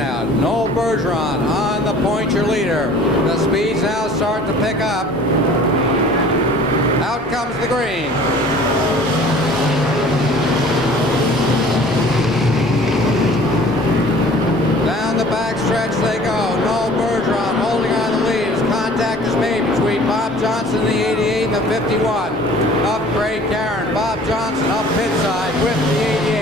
green out. Noel Bergeron on the point, your leader. The speeds now start to pick up. Out comes the green. Down the backstretch they go. Noel Bergeron holding on the lead as contact is made between Bob Johnson, the 88, and the 51. Up Craig Karen. Bob Johnson up pit side with the 88.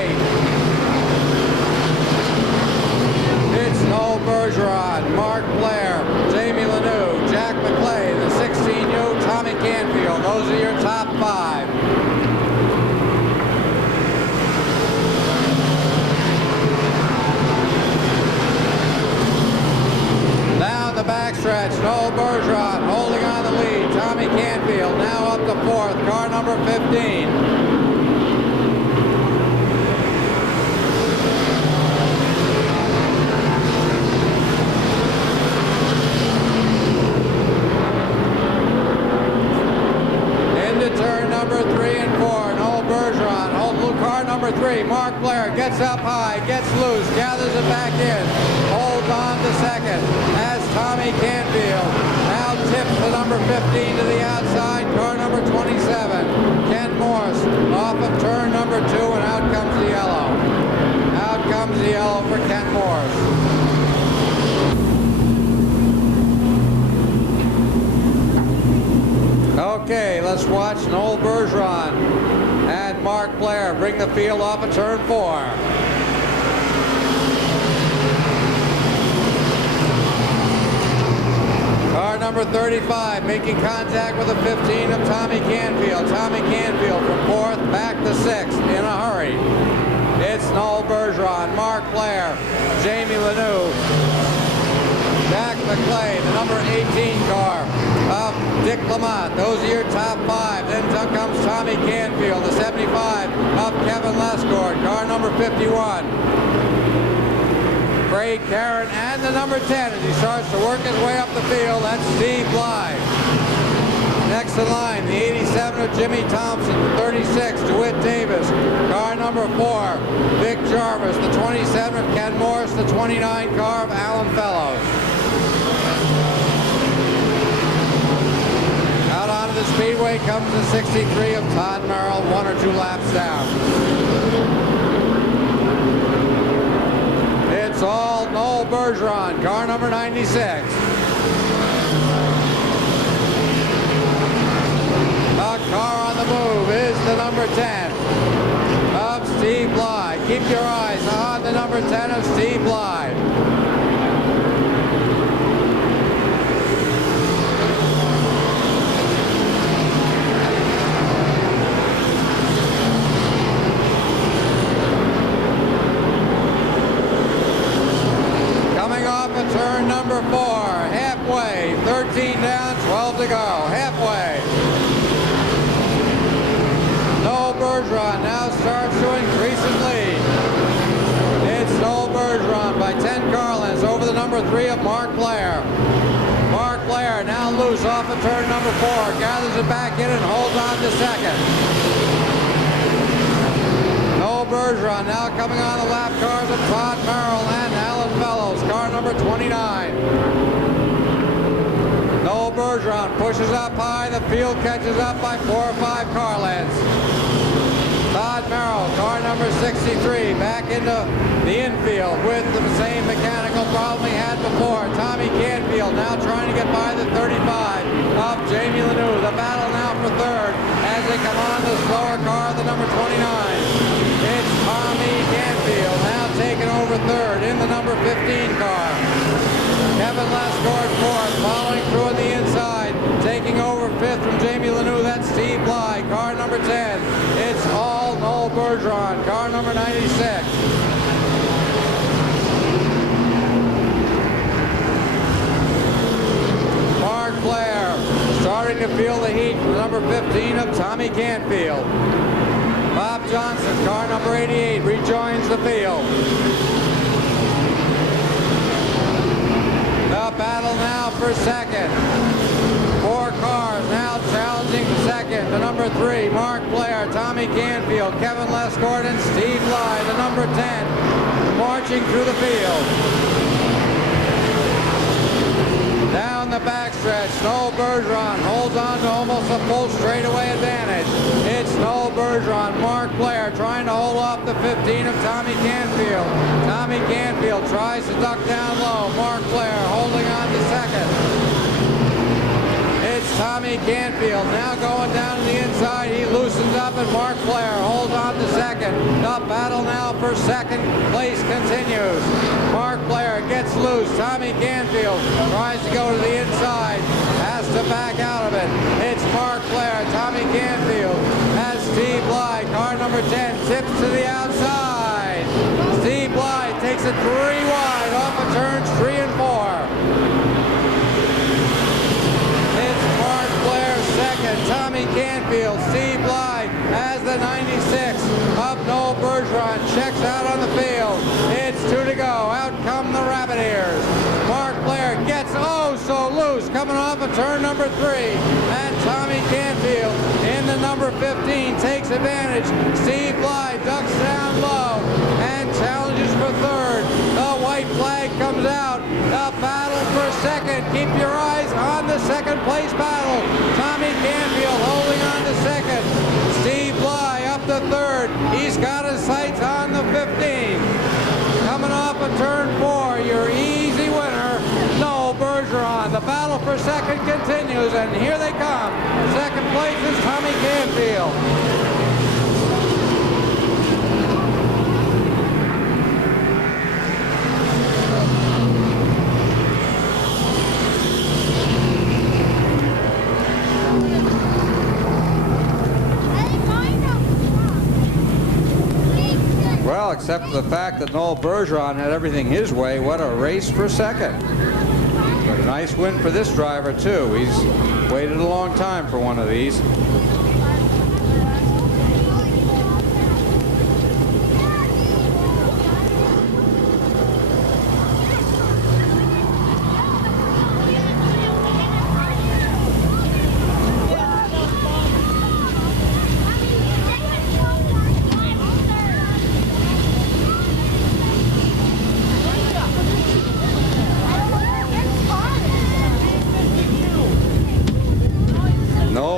It's Noel Bergeron, Mark Blair, Jamie Lanoux, Jack McClay, the 16U, Tommy Canfield. Those are your top five. Down the backstretch, Noel Bergeron holding on the lead. Tommy Canfield now up to fourth, car number 15. Turn number 3 and 4, Noel Bergeron, car number 3, Mark Blair gets up high, gets loose, gathers it back in, holds on to second as Tommy Canfield now tips the number 15 to the outside, car number 27, Ken Morse off of turn number 2, and out comes the yellow. Out comes the yellow for Ken Morse. Okay, let's watch Noel Bergeron and Mark Blair bring the field off of turn 4. Car number 35 making contact with the 15 of Tommy Canfield. Tommy Canfield from 4th back to 6th in a hurry. It's Noel Bergeron, Mark Blair, Jamie Lanoux, Jack McClay, the number 18 car of Dick Lamont. Those are your top 5. Then comes Tommy Canfield, the 75 of Kevin Lescourt, car number 51. Craig Karen and the number 10 as he starts to work his way up the field. That's Steve Bly. Next in line, the 87 of Jimmy Thompson, the 36 DeWitt Davis, car number 4, Vic Jarvis, the 27 of Ken Morse, the 29 car of Alan Fellows. Out onto the speedway comes the 63 of Todd Merrill, 1 or 2 laps down. It's all Noel Bergeron, car number 96. A car on the move is the number 10 of Steve Bly. Keep your eyes on the number 10 of Steve Bly. Turn number 4, halfway, 13 down, 12 to go, halfway. Noel Bergeron now starts to increase his lead. It's Noel Bergeron by 10 car lengths over the number 3 of Mark Blair. Mark Blair now loose off of turn number 4, gathers it back in and holds on to second. Noel Bergeron now coming on the lap cars of Todd Merrill and Alan Fellows, car number 29. Noel Bergeron pushes up high, the field catches up by 4 or 5 car lengths. Todd Merrill, car number 63, back into the infield with the same mechanical problem he had before. Tommy Canfield now trying to get by the 35 of Jamie Lanoux. The battle now for 3rd as they come on the slower car, the number 29. It's Tommy Canfield now taking over 3rd in the number 15 car. Kevin Lescourt 4th, following through on the inside, taking over 5th from Jamie Lanoux. That's Steve Bly, car number 10. It's all Noel Bergeron, car number 96. Mark Blair starting to feel the heat from number 15 of Tommy Canfield. Bob Johnson, car number 88, rejoins the field. The battle now for 2nd. 4 cars now challenging 2nd. The number 3, Mark Blair, Tommy Canfield, Kevin Lescourt, and Steve Bly, the number 10, marching through the field. It's Noel Bergeron, holds on to almost a full straightaway advantage. It's Noel Bergeron, Mark Blair trying to hold off the 15 of Tommy Canfield. Tommy Canfield tries to duck down low. Mark Blair holding on to second. It's Tommy Canfield now going down to the inside. He loosens up, and Mark Blair holds on to second. The battle now for second place continues. Mark Blair gets loose. Tommy Canfield tries to go to the inside, has to back out of it. It's Mark Blair, Tommy Canfield, as Steve Bly, car number 10, tips to the outside. Steve Bly takes it 3 wide off of turns 3 and 4. Second, Tommy Canfield. Steve Bly has the 96 of Noel Bergeron. Checks out on the field. It's 2 to go. Out come the Rabbit Ears. Mark Blair gets so loose coming off of turn number 3. And Tommy Canfield in the number 15 takes advantage. Steve Bly ducks down low and challenges for third. The white flag comes out. The battle for second. Keep your eyes on the second place battle. Tommy Canfield holding on to second. Steve Bly up to third. He's got his sights on the 15. Coming off of turn 4, your easy winner, Noel Bergeron. The battle for second continues, and here they come. Second place is Tommy Canfield. Well, except for the fact that Noel Bergeron had everything his way, what a race for second. But a nice win for this driver, too. He's waited a long time for one of these.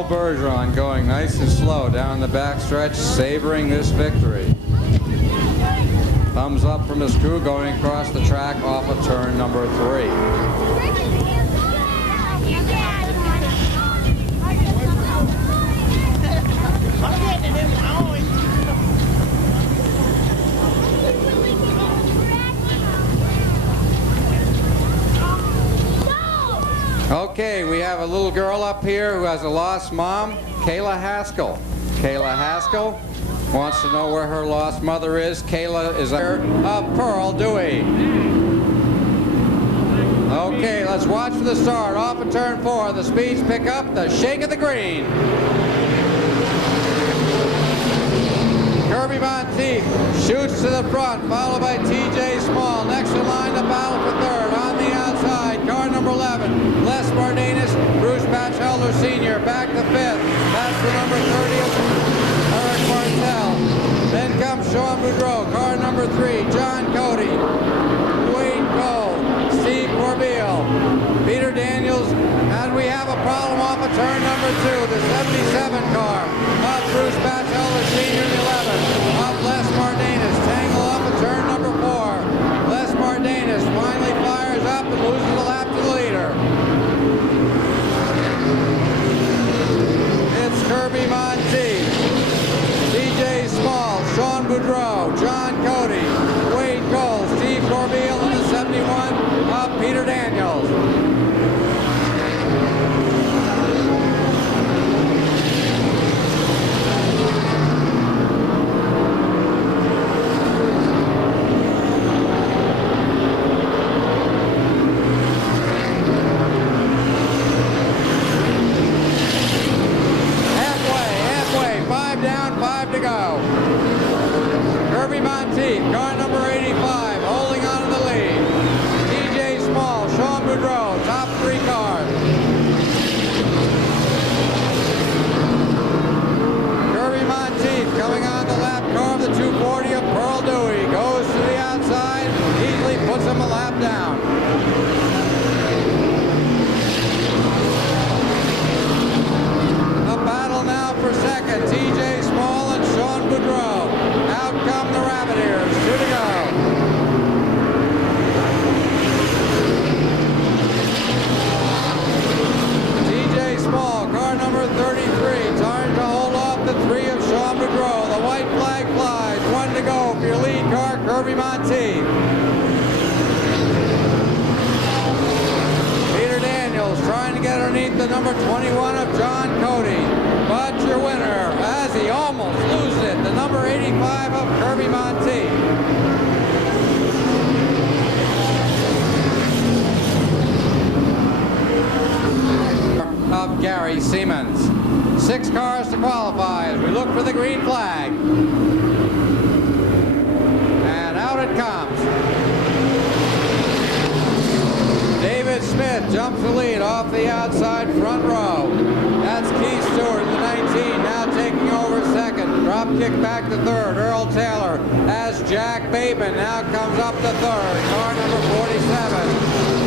Bergeron going nice and slow down the backstretch, savoring this victory. Thumbs up from his crew going across the track off of turn number 3. Okay, we have a little girl up here who has a lost mom, Kayla Haskell. Kayla Haskell wants to know where her lost mother is. Kayla is here of Pearl Dewey. Okay, let's watch for the start. Off of turn 4, the speeds pick up, the shake of the green. Kirby Monteith shoots to the front, followed by T.J. Small. Next in line, the battle for third. On the outside, car number 11, Les Martinez, Bruce Batchelder Sr. back to 5th. That's the number 30 of Eric Martell. Then comes Sean Bodreau, car number 3, John Cody, Wade Cole, Steve Corbeil, Peter Daniels, and we have a problem off of turn number 2, the 77 car of Bruce Batchelder Sr. in 11. Up Les Martinez, tangle off of turn number 4. Les Martinez finally fires up and loses a lap to the leader. It's Kirby Monteith, T.J. Small, Sean Bodreau, John Cody, Wade Cole, Steve Corbeil, and the 71 of Peter Daniels. Kirby Monteith, car number 85, holding on to the lead. T.J. Small, Sean number 21 of John Cody. But your winner, as he almost loses it, the number 85 of Kirby Monteith. Of Gary Siemens. 6 cars to qualify as we look for the green flag. And out it comes. David Smith jumps the lead off the outside front row. That's Keith Stewart in the 19, now taking over second. Drop kick back to third. Earl Taylor as Jack Bateman now comes up to third. Car number 47.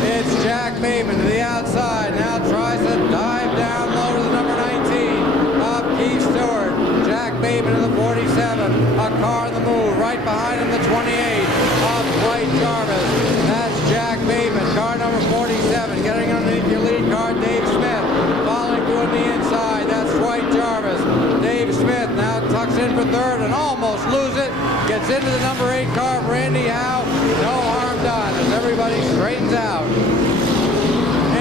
It's Jack Bateman to the outside. Now tries to dive down low to the number 19 of Keith Stewart. Jack Bateman to the 47. A car in the move. Right behind him, the 28 of Dwight Jarvis. That's Jack Bateman. Car number 47. Getting underneath your lead car, Dave Smith. Following to the inside. That's Dwight Jarvis. Dave Smith now tucks in for third and almost loses it. Gets into the number 8 car, Randy Howe. No harm done as everybody straightens out.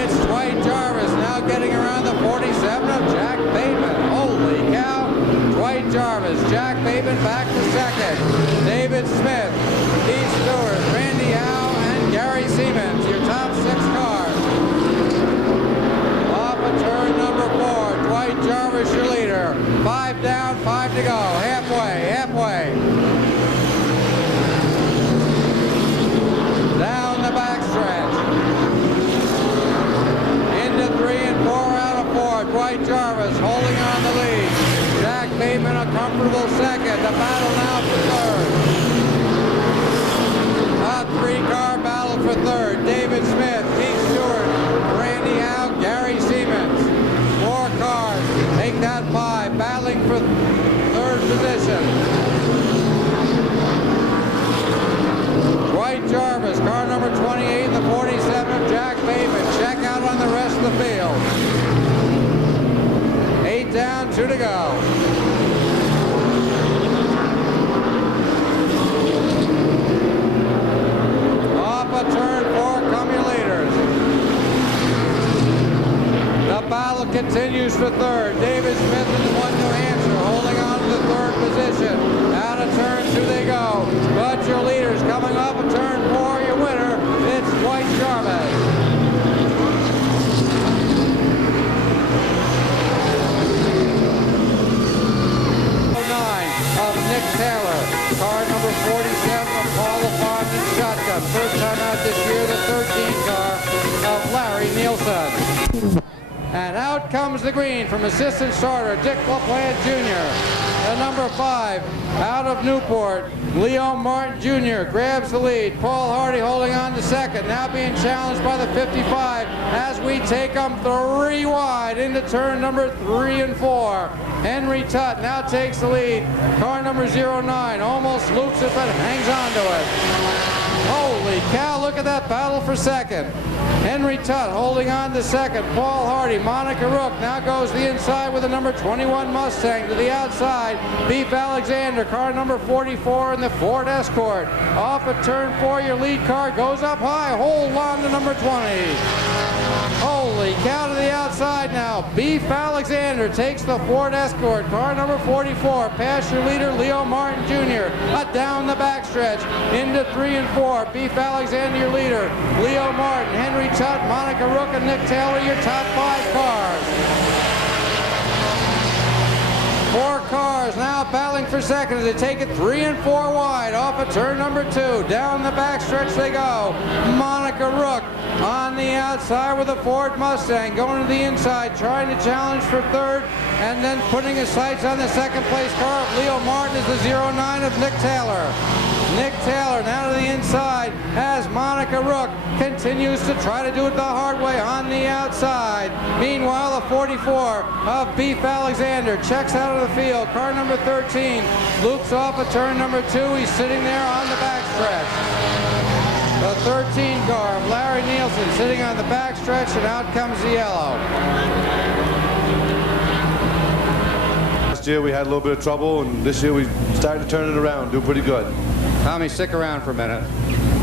It's Dwight Jarvis now getting around the 47 of Jack Bateman. Holy cow. Dwight Jarvis, Jack Bateman back to second. David Smith, Keith Stewart, Randy Howe, and Gary Siemens, your top 6 cars. Off of turn number 4, Dwight Jarvis, your leader. 5 down, 5 to go. Halfway. Down the backstretch. Into 3 and 4 out of 4. Dwight Jarvis holding on the lead. Jack Bateman a comfortable second. The battle now for third. A 3-car battle for third. David Smith, Keith Stewart, Randy Howe, Gary Siemens. 4 cars. Take that 5. Battling for third position. Dwight Jarvis, car number 28, the 47, Jack Bateman. Check out on the rest of the field. 8 down, 2 to go. Off a turn 4 come your leaders. The battle continues for third. David Smith is 1 New Hampshire holding on to the third position. Out of turn 2 they go. But your leaders coming off of turn 4, your winner, it's Dwight Jarvis. 9 of Nick Taylor. Car number 47 of Paul LaFond's shotgun. First time out this year, the 13 car of Larry Nielsen. And out comes the green from assistant starter Dick LaPlante Jr. The number 5 out of Newport, Leo Martin Jr. grabs the lead. Paul Hardy holding on to second. Now being challenged by the 55 as we take them 3 wide into turn number 3 and 4. Henry Tutt now takes the lead. Car number 09 almost loops it but hangs on to it. Holy cow, look at that battle for second. Henry Tutt holding on to second. Paul Hardy, Monica Rook now goes the inside with the number 21 Mustang to the outside. Beef Alexander, car number 44 in the Ford Escort. Off at turn 4, your lead car goes up high. Hold on to number 20. Holy cow, to the outside now. Beef Alexander takes the Ford Escort. Car number 44, past your leader, Leo Martin Jr. Down the backstretch into 3 and 4. Beef Alexander, your leader. Leo Martin, Henry Tutt, Monica Rook, and Nick Taylor, your top 5 cars. 4 cars now battling for second as they take it 3 and 4 wide off of turn number 2. Down the backstretch they go. Monica Rook on the outside with a Ford Mustang going to the inside, trying to challenge for third, and then putting his sights on the second place car of Leo Martin is the 09 of Nick Taylor. Nick Taylor now to the inside as Monica Rook continues to try to do it the hard way on the outside. Meanwhile, the 44 of Beef Alexander checks out of the field. Car number 13 loops off of turn number 2. He's sitting there on the backstretch. The 13 car of Larry Nielsen sitting on the backstretch, and out comes the yellow. Last year we had a little bit of trouble, and this year we started to turn it around, do pretty good. Tommy, stick around for a minute.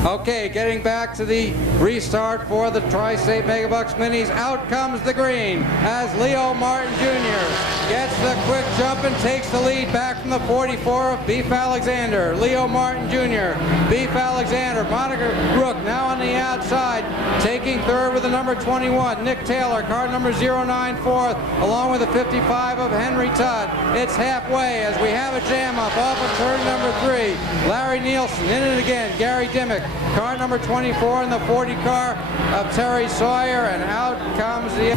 Okay, getting back to the restart for the Tri-State Megabucks Minis. Out comes the green as Leo Martin Jr. gets the quick jump and takes the lead back from the 44 of Beef Alexander. Leo Martin Jr., Beef Alexander, Monica Rook now on the outside, taking third with the number 21. Nick Taylor, car number 09, fourth, along with the 55 of Henry Tutt. It's halfway as we have a jam up off of turn number 3. Larry Nielsen in it again. Gary Dimmick, car number 24 in the 40 car of Terry Sawyer, and out comes the...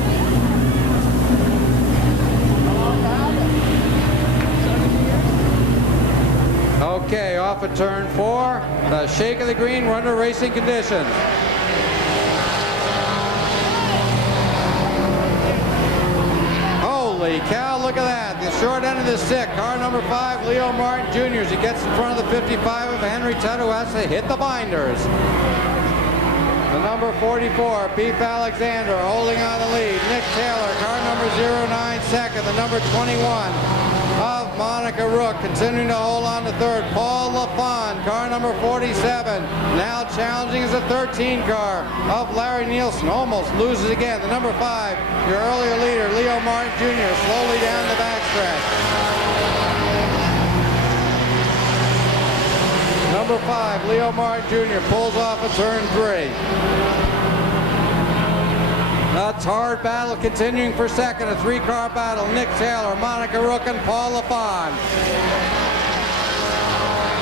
Okay, off of turn 4, the shake of the green, we're under racing conditions. Holy cow, look at that. The short end of the stick, car number 5, Leo Martin Jr. as he gets in front of the 55 of Henry Tutt, who has to hit the binders. The number 44, Beef Alexander, holding on the lead. Nick Taylor, car number 09, second. The number 21 of Monica Rook continuing to hold on to third. Paul LaFon, car number 47, now challenging as a 13 car of Larry Nielsen. Almost loses again. The number 5, your earlier leader, Leo Martin Jr., slowly down the backstretch. Number 5, Leo Martin Jr. pulls off a turn 3. That's hard battle continuing for second, a 3-car battle. Nick Taylor, Monica Rook, and Paul LaFon.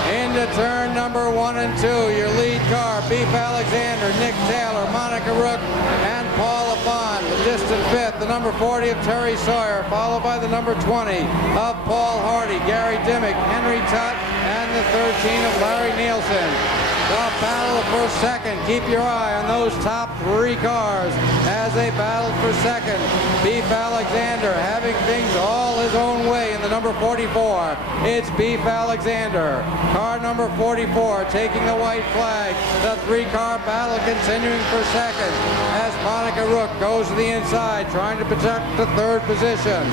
Into turn number 1 and 2, your lead car, Beef Alexander, Nick Taylor, Monica Rook, and Paul LaFon. The distant fifth, the number 40 of Terry Sawyer, followed by the number 20 of Paul Hardy, Gary Dimmick, Henry Tutt, and the 13 of Larry Nielsen. The battle for second. Keep your eye on those top 3 cars as they battle for second. Beef Alexander having things all his own way in the number 44. It's Beef Alexander. Car number 44 taking the white flag. The 3-car battle continuing for second as Monica Rook goes to the inside trying to protect the 3rd position.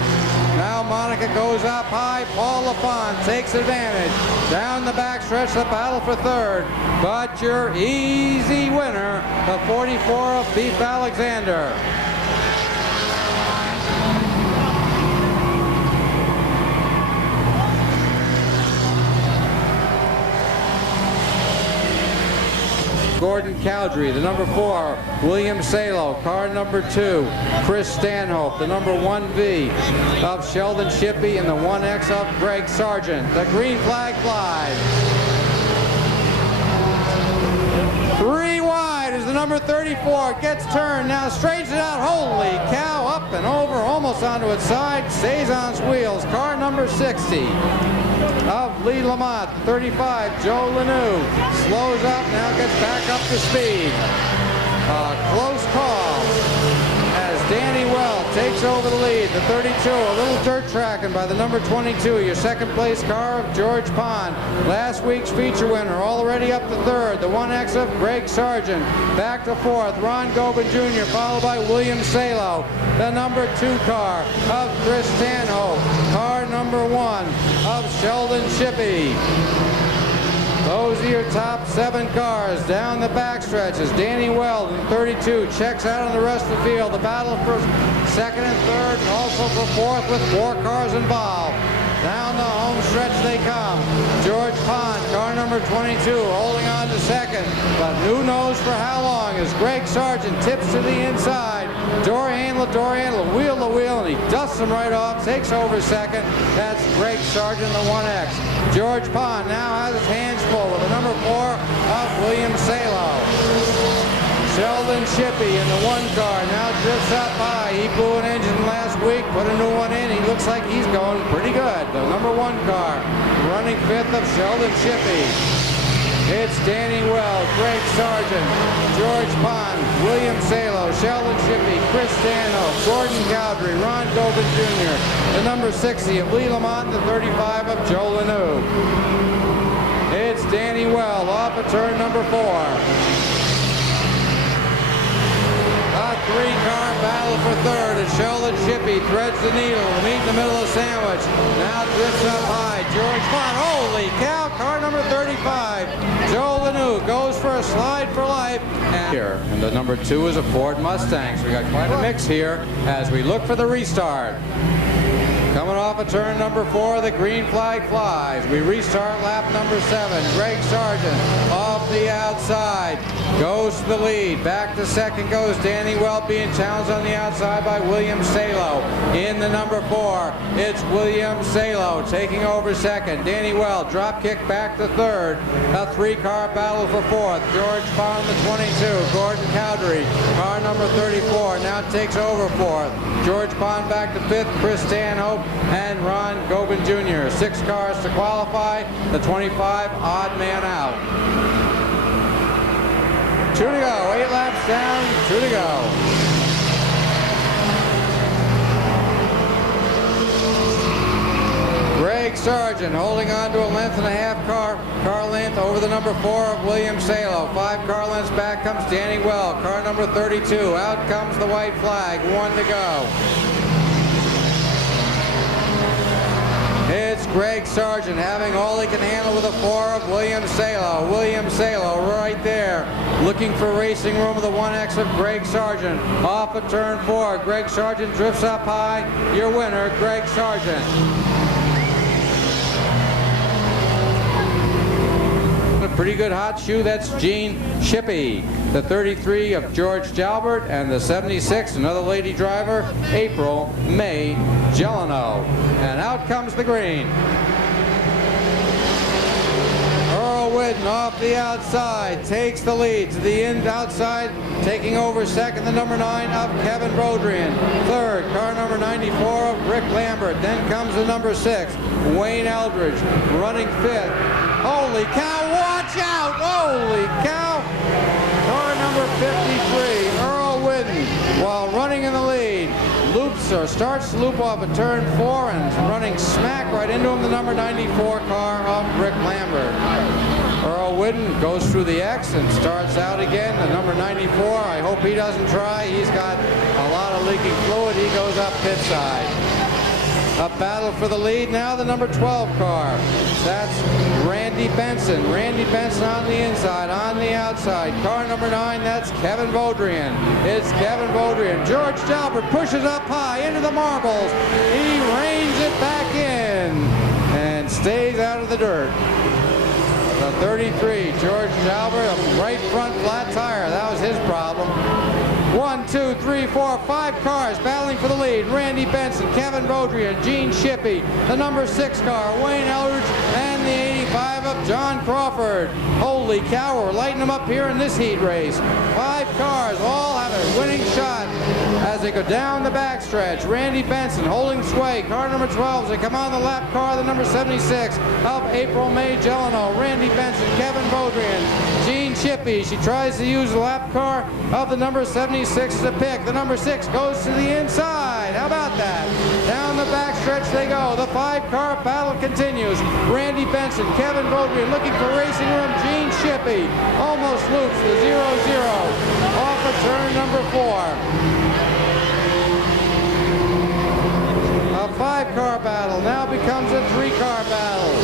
Now Monica goes up high. Paul LaFon takes advantage. Down the backstretch, the battle for 3rd. But your easy winner, the 44 of Beef Alexander. Gordon Cowdrey, the number 4, William Salo, car number 2, Chris Stanhope, the number 1V of Sheldon Shippey, and the 1X of Greg Sargent. The green flag flies. 3 wide as the number 34 gets turned, now straightens it out. Holy cow, up and over, almost onto its side, stays on its wheels. Car number 60 of Lee Lamont, 35, Joe Lanou, slows up, now gets back up to speed. A close call as Danny Well takes over the lead. The 32, a little dirt tracking by the number 22, your second place car of George Pond. Last week's feature winner, already up to 3rd. The 1X of Greg Sargent. Back to 4th, Ron Gobin Jr., followed by William Salo. The number 2 car of Chris Stanhope. Car number 1 of Sheldon Shippey. Those are your top 7 cars. Down the backstretches, Danny Weld in 32 checks out on the rest of the field. The battle for 2nd and 3rd, and also for 4th with 4 cars involved. Down the home stretch they come. George Pond, car number 22, holding on to 2nd, but who knows for how long as Greg Sargent tips to the inside. Door handle, wheel to wheel, and he dusts him right off, takes over 2nd. That's Greg Sargent, the 1X. George Pond now has his hands full with the number 4 of William Salo. Sheldon Shippey in the 1 car now drifts up high. He blew an engine last week, put a new one in. He looks like he's going pretty good. The number 1 car running 5th of Sheldon Shippey. It's Danny Well, Greg Sargent, George Pond, William Salo, Sheldon Shippey, Chris Stanhope, Gordon Cowdrey, Ron Gobin Jr., the number 60 of Lee Lamont, the 35 of Joe Lanou. It's Danny Well off of turn number 4. A 3-car battle for 3rd as Sheldon Shippey threads the needle to meet in the middle of the sandwich. Now drifts up high. George Pond, holy cow, car number 35. Joe Lanou, goes for a slide for life. And the number 2 is a Ford Mustang. So we got quite a mix here as we look for the restart. Coming off of turn number 4, the green flag flies. We restart lap number 7. Greg Sargent off the outside. Goes to the lead. Back to second goes Danny Well, being challenged on the outside by William Salo. In the number 4, it's William Salo taking over second. Danny Well, drop kick back to third. A 3-car battle for fourth. George Pond, the 22. Gordon Cowdery, car number 34, now takes over fourth. George Pond back to fifth. Chris Stanhope and Ron Gobin Jr. 6 cars to qualify. The 25 odd man out. 2 to go. 8 laps down. 2 to go. Greg Sargent holding on to a length and a half car length over the number 4 of William Salo. 5 car lengths back comes Danny Well, car number 32. Out comes the white flag. 1 to go. It's Greg Sargent having all he can handle with a 4 of William Salo. William Salo right there looking for racing room with the 1X of Greg Sargent. Off of turn 4, Greg Sargent drifts up high. Your winner, Greg Sargent. A pretty good hot shoe, that's Gene Shippey. The 33 of George Jalbert, and the 76, another lady driver, April May Gelano. And out comes the green. Earl Whitten off the outside, takes the lead to the end outside, taking over second, the number 9 of Kevin Bodrian. Third, car number 94 of Rick Lambert. Then comes the number 6, Wayne Eldridge, running fifth. Holy cow, watch out! Holy cow! Car number 53, Earl Whitten, while running in the lead, loops or starts to loop off at turn 4 and running smack right into him, the number 94 car of Rick Lambert. Earl Whitten goes through the X and starts out again. The number 94, I hope he doesn't try. He's got a lot of leaking fluid. He goes up pit side. A battle for the lead now, the number 12 car. That's Randy Benson. Randy Benson on the inside, on the outside. Car number 9, that's Kevin Bodrian. It's Kevin Bodrian. George Jalbert pushes up high into the marbles. He reins it back in and stays out of the dirt. The 33, George Jalbert, a right front flat tire. That was his problem. 1, 2, 3, 4, 5 cars battling for the lead. Randy Benson, Kevin Bodrian, Gene Shippey, the number 6 car, Wayne Eldridge, and the 85 of John Crawford. Holy cow, we're lighting them up here in this heat race. 5 cars all have a winning shot as they go down the backstretch. Randy Benson holding sway. Car number 12 as they come on the lap car, the number 76 of April May Gelano. Randy Benson, Kevin Bodrian, Gene Shippey. She tries to use the lap car of the number 76 to pick. The number 6 goes to the inside. How about that? Down the backstretch they go. The 5-car battle continues. Randy Benson, Kevin Bodrian looking for racing room. Gene Shippey almost loops the 0-0 off of turn number 4. A 5-car battle now becomes a 3-car battle.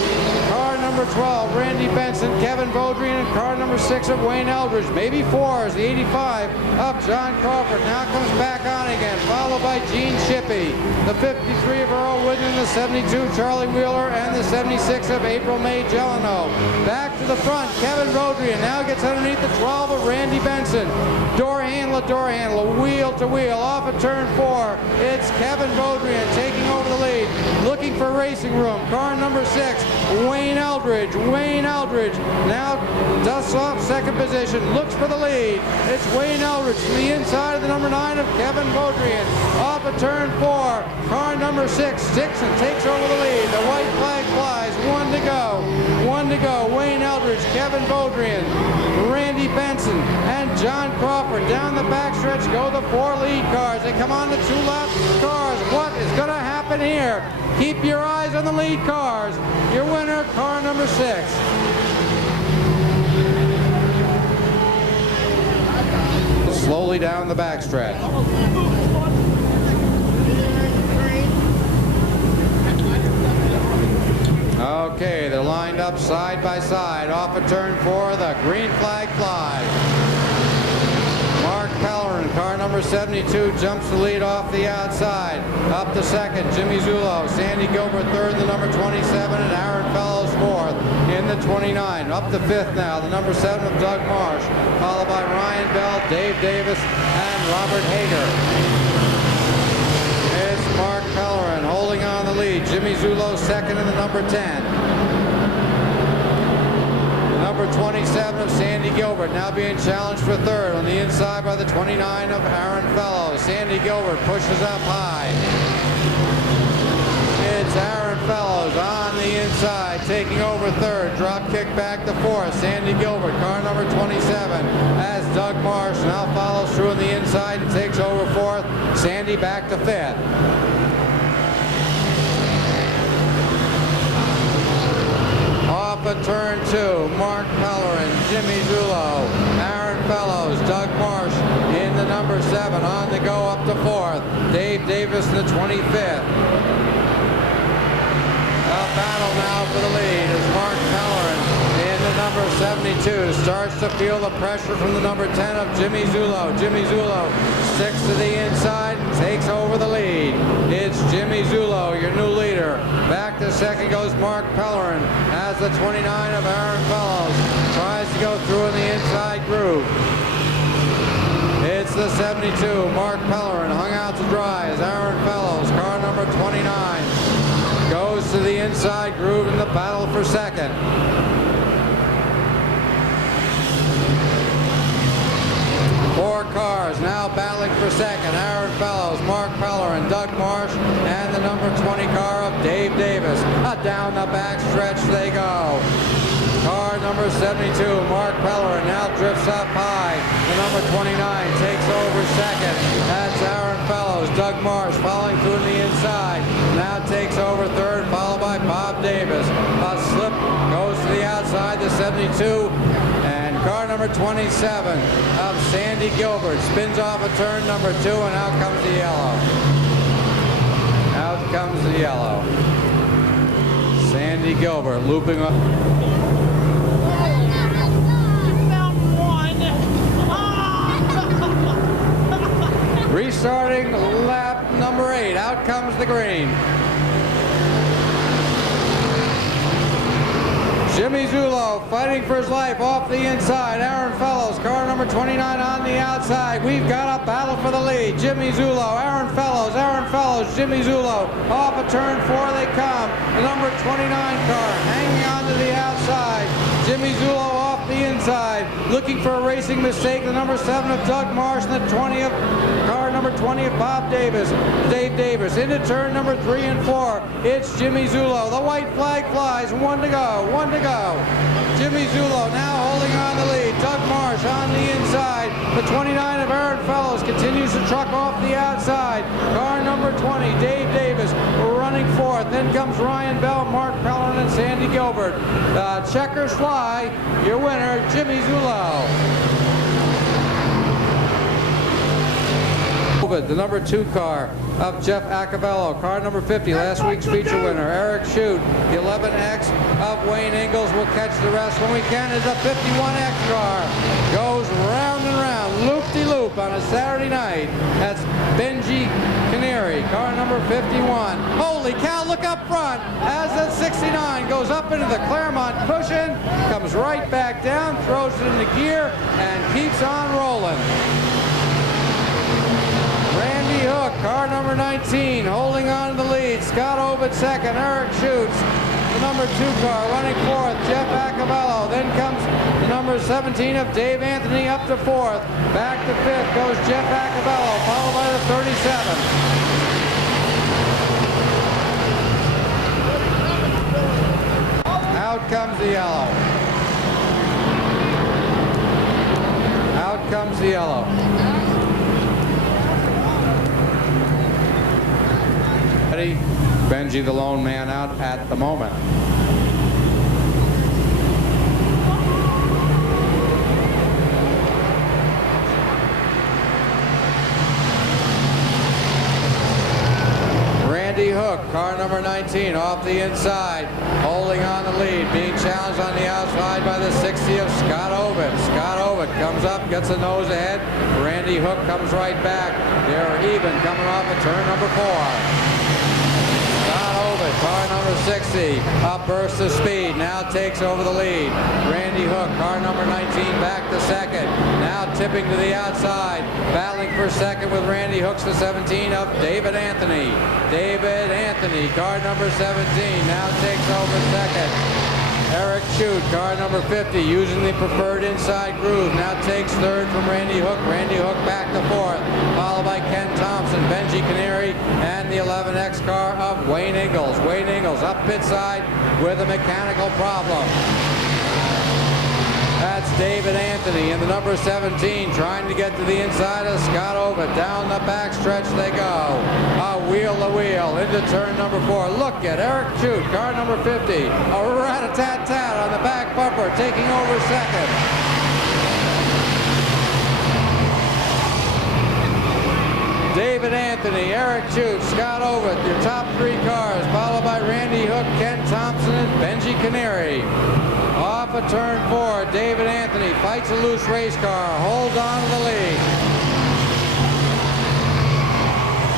Car number 12, Randy Benson, Kevin Bodrian, and car number 6 of Wayne Eldridge. Maybe 4 is the 85 of John Crawford. Now comes back on again, followed by Gene Shippey. The 53 of Earl Whitten, the 72 Charlie Wheeler, and the 76 of April May Gelano. Back to the front, Kevin Bodrian now gets underneath the 12 of Randy Benson. Door handle, wheel to wheel, off of turn 4. It's Kevin Bodrian taking over the lead, looking for racing room. Car number 6, Wayne Eldridge. Wayne Eldridge now dusts off second position, looks for the lead. It's Wayne Eldridge to the inside of the number 9 of Kevin Bodrian. Off of turn 4, car number 6 sticks and takes over the lead. The white flag flies. 1 to go. 1 to go. Wayne Eldridge, Kevin Bodrian, Randy Benson, and John Crawford. Down the backstretch go the 4 lead cars. They come on the 2-lap cars. What is going to happen here? Keep your eyes on the lead cars. Your winner, car number 6. Slowly down the backstretch. Okay, they're lined up side by side. Off of turn 4, the green flag flies. Mark Pellerin, car number 72, jumps the lead off the outside. Up to second, Jimmy Zullo. Sandy Gilbert third, the number 27, and Aaron Fellows fourth in the 29. Up to fifth now, the number 7 of Doug Marsh, followed by Ryan Bell, Dave Davis, and Robert Hager. It's Mark Pellerin holding on the lead. Jimmy Zullo second in the number 10. Number 27 of Sandy Gilbert now being challenged for third on the inside by the 29 of Aaron Fellows. Sandy Gilbert pushes up high. It's Aaron Fellows on the inside taking over third. Drop kick back to fourth. Sandy Gilbert, car number 27, as Doug Marsh now follows through on the inside and takes over fourth. Sandy back to fifth. Off of turn 2, Mark Pellerin, Jimmy Zullo, Aaron Fellows, Doug Marsh in the number 7, on the go up to fourth. Dave Davis in the 25th. A battle now for the lead as Mark Pellerin in the number 72 starts to feel the pressure from the number 10 of Jimmy Zullo. Jimmy Zullo sticks to the inside and takes over the lead. It's Jimmy Zullo, your new leader. Back to second goes Mark Pellerin as the 29 of Aaron Fellows tries to go through in the inside groove. It's the 72, Mark Pellerin, hung out to dry as Aaron Fellows, car number 29, goes to the inside groove in the battle for second. Four cars now battling for second. Aaron Fellows, Mark Pellerin, Doug Marsh, and the number 20 car of Dave Davis. Down the back stretch they go. Car number 72, Mark Pellerin, now drifts up high. The number 29 takes over second. That's Aaron Fellows. Doug Marsh following through in the inside. Now takes over third, followed by Bob Davis. A slip goes to the outside, the 72. And car number 27 of Sandy Gilbert spins off of turn number 2, and out comes the yellow. Out comes the yellow. Sandy Gilbert looping up. Restarting lap number 8. Out comes the green. Jimmy Zullo fighting for his life off the inside. Aaron Fellows, car number 29 on the outside. We've got a battle for the lead. Jimmy Zullo, Aaron Fellows, Jimmy Zullo. Off of turn 4 they come. The number 29 car hanging on to the outside. Jimmy Zullo off the inside, looking for a racing mistake. The number 7 of Doug Marsh and the 20 of car number 20 of Bob Davis, Dave Davis. Into turn number 3 and 4. It's Jimmy Zullo. The white flag flies. 1 to go. 1 to go. Jimmy Zullo now holding on the lead. Doug Marsh on the inside. The 29 of Aaron Fellows continues to truck off the outside. Car number 20, Dave Davis, running fourth. Then comes Ryan Bell, Mark Pellerin, and Sandy Gilbert. Checkers fly. Your winner, Jimmy Zullo. The number 2 car of Jeff Acabello, car number 50, last week's feature winner. Eric Shute, the 11X of Wayne Ingalls will catch the rest when we can. As the 51X car goes round and round, loop-de-loop on a Saturday night. That's Benji Canary, car number 51. Holy cow, look up front as that 69 goes up into the Claremont cushion, comes right back down, throws it into gear, and keeps on rolling. Hook, car number 19, holding on to the lead. Scott Obit second, Eric Schutz, the number 2 car, running fourth, Jeff Acabello. Then comes the number 17 of Dave Anthony up to fourth. Back to fifth goes Jeff Acabello, followed by the 37. Out comes the yellow. Out comes the yellow. Benji the lone man out at the moment. Randy Hook car number 19, off the inside, holding on the lead, being challenged on the outside by the 60 of Scott Ovitt. Scott Ovitt comes up, gets a nose ahead. Randy Hook comes right back. They're even coming off of turn number 4. Car number 60, up burst of speed, now takes over the lead. Randy Hook, car number 19, back to second. Now tipping to the outside, battling for second with Randy Hook's the 17 of David Anthony. David Anthony, car number 17, now takes over second. Eric Chute, car number 50, using the preferred inside groove, now takes third from Randy Hook. Randy Hook back to fourth, followed by Ken Thompson, Benji Canary, and the 11X car of Wayne Ingalls. Wayne Ingalls up pit side with a mechanical problem. That's David Anthony in the number 17, trying to get to the inside of Scott Ovitt. Down the backstretch they go. Wheel to wheel into turn number 4. Look at Eric Chute, car number 50. A rat-a-tat-tat on the back bumper, taking over second. David Anthony, Eric Chute, Scott Ovitt, your top 3 cars, followed by Randy Hook, Ken Thompson, and Benji Canary. Off of turn 4, David Anthony fights a loose race car, holds on to the lead.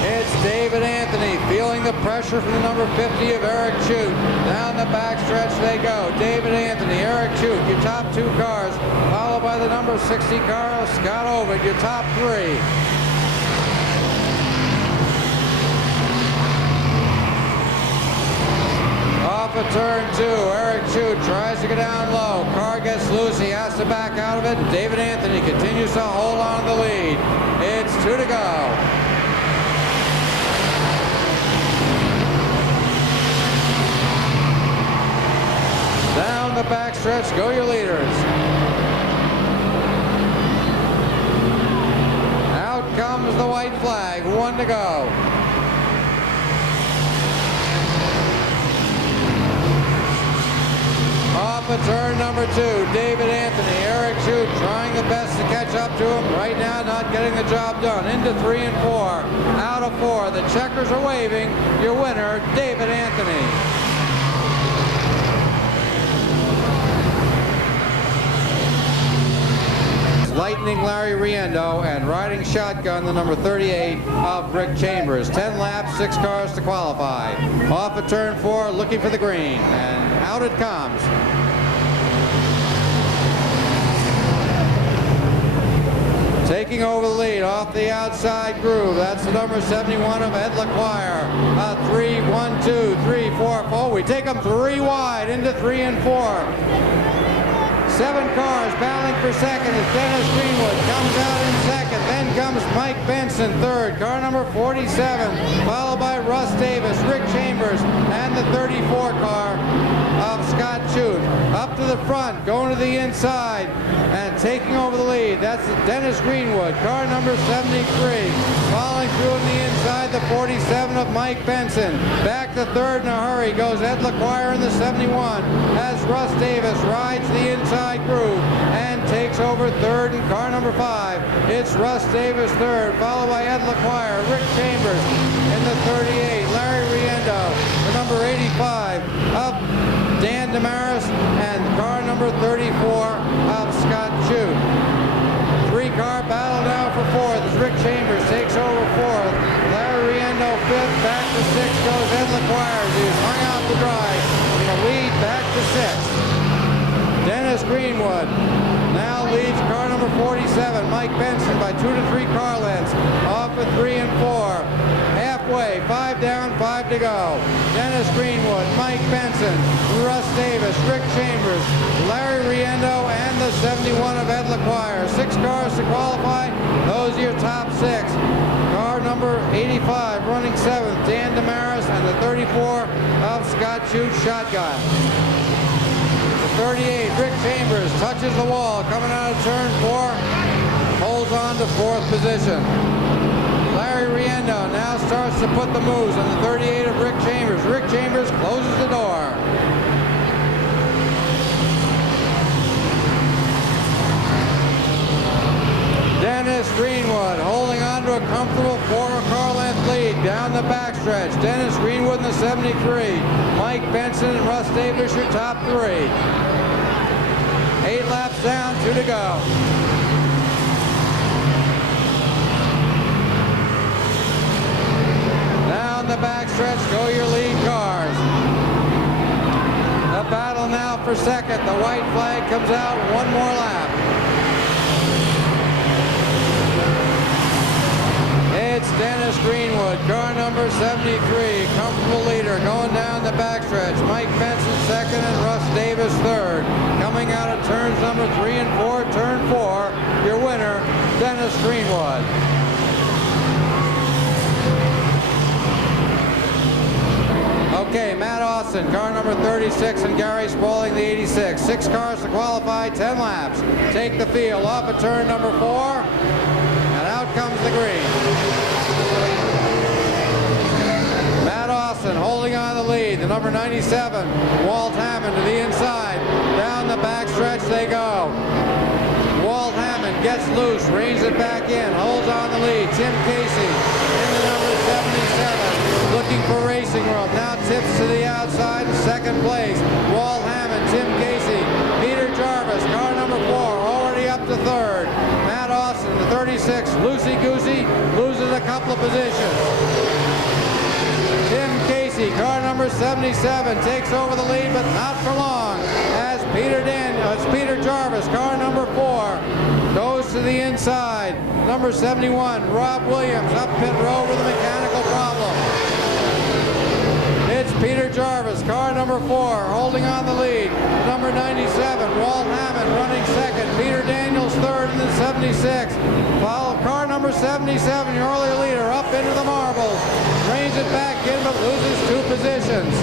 It's David Anthony feeling the pressure from the number 50 of Eric Chute. Down the backstretch they go. David Anthony, Eric Chute, your top 2 cars, followed by the number 60 car of Scott Ovitt, your top 3. Off of turn 2, Eric Chute tries to get down low. Car gets loose, he has to back out of it. David Anthony continues to hold on to the lead. It's 2 to go. Down the backstretch go your leaders. Out comes the white flag, 1 to go. Off of turn number 2, David Anthony, Eric Chute trying the best to catch up to him. Right now not getting the job done. Into 3 and 4. Out of 4. The checkers are waving. Your winner, David Anthony. Lightning Larry Riendo, and riding shotgun the number 38 of Rick Chambers. 10 laps, 6 cars to qualify. Off of turn 4, looking for the green, and out it comes. Taking over the lead off the outside groove. That's the number 71 of Ed LaQuire. 3, 1, 2, 3, 4, 4. We take them 3 wide into 3 and 4. 7 cars battling for second as Dennis Greenwood comes out in second. Then comes Mike Benson third. Car number 47, followed by Russ Davis, Rick Chambers, and the 34 car of Scott Chute. Up to the front, going to the inside, and taking over the lead. That's Dennis Greenwood, car number 73. Following through on the inside, the 47 of Mike Benson. Back to third in a hurry goes Ed LaQuire in the 71 as Russ Davis rides the inside groove and takes over third in car number 5. It's Russ Davis third, followed by Ed LaQuire, Rick Chambers in the 38, Larry Riendo, the number 85 of Dan Damaris, and car number 34 of Scott Chute. 3-car battle now for 4th as Rick Chambers takes over 4th. Larry Riendo 5th, back to 6th goes Ed LaQuire as he's hung out the drive from the lead back to 6th. Dennis Greenwood now leads car number 47, Mike Benson, by 2 to 3 car lengths. Off of 3 and 4. Halfway, 5 down, 5 to go. Dennis Greenwood, Mike Benson, Russ Davis, Rick Chambers, Larry Riendo, and the 71 of Ed LaQuire. 6 cars to qualify. Those are your top 6. Car number 85 running 7th, Dan Damaris, and the 34 of Scott Chute shotgun. 38, Rick Chambers touches the wall, coming out of turn 4, holds on to 4th position. Larry Riendo now starts to put the moves on the 38 of Rick Chambers. Rick Chambers closes the door. Dennis Greenwood holding on to a comfortable 4-car length lead down the backstretch. Dennis Greenwood in the 73. Mike Benson and Russ Davis your top 3. 8 laps down, 2 to go. Down the backstretch go your lead cars. The battle now for second. The white flag comes out, 1 more lap. It's Dennis Greenwood, car number 73, comfortable leader, going down the backstretch. Mike Benson second and Russ Davis third. Coming out of turns number 3 and 4, turn 4, your winner, Dennis Greenwood. Okay, Matt Austin, car number 36, and Gary Spaulding, the 86. 6 cars to qualify, 10 laps. Take the field off at turn number 4, and out comes the green. Matt Austin holding on the lead. The number 97, Walt Hammond to the inside. Down the backstretch they go. Walt Hammond gets loose, reins it back in, holds on the lead. Tim Casey in the number 77, looking for racing room. Now tips to the outside in second place. Walt Hammond, Tim Casey, Peter Jarvis, car number 4, already up to third. Matt Austin, the 36, loosey-goosey, loses a couple of positions. Tim Casey, car number 77, takes over the lead, but not for long, as Peter Jarvis, car number 4, goes to the inside. Number 71, Rob Williams, up pit road with a mechanical problem. It's Peter Jarvis, car number 4, holding on the lead. Number 97, Walt Hammond, running second. Peter Daniels third in the 76. Follow car number 77, your early leader, up into the marbles. Reins it back in, but loses 2 positions.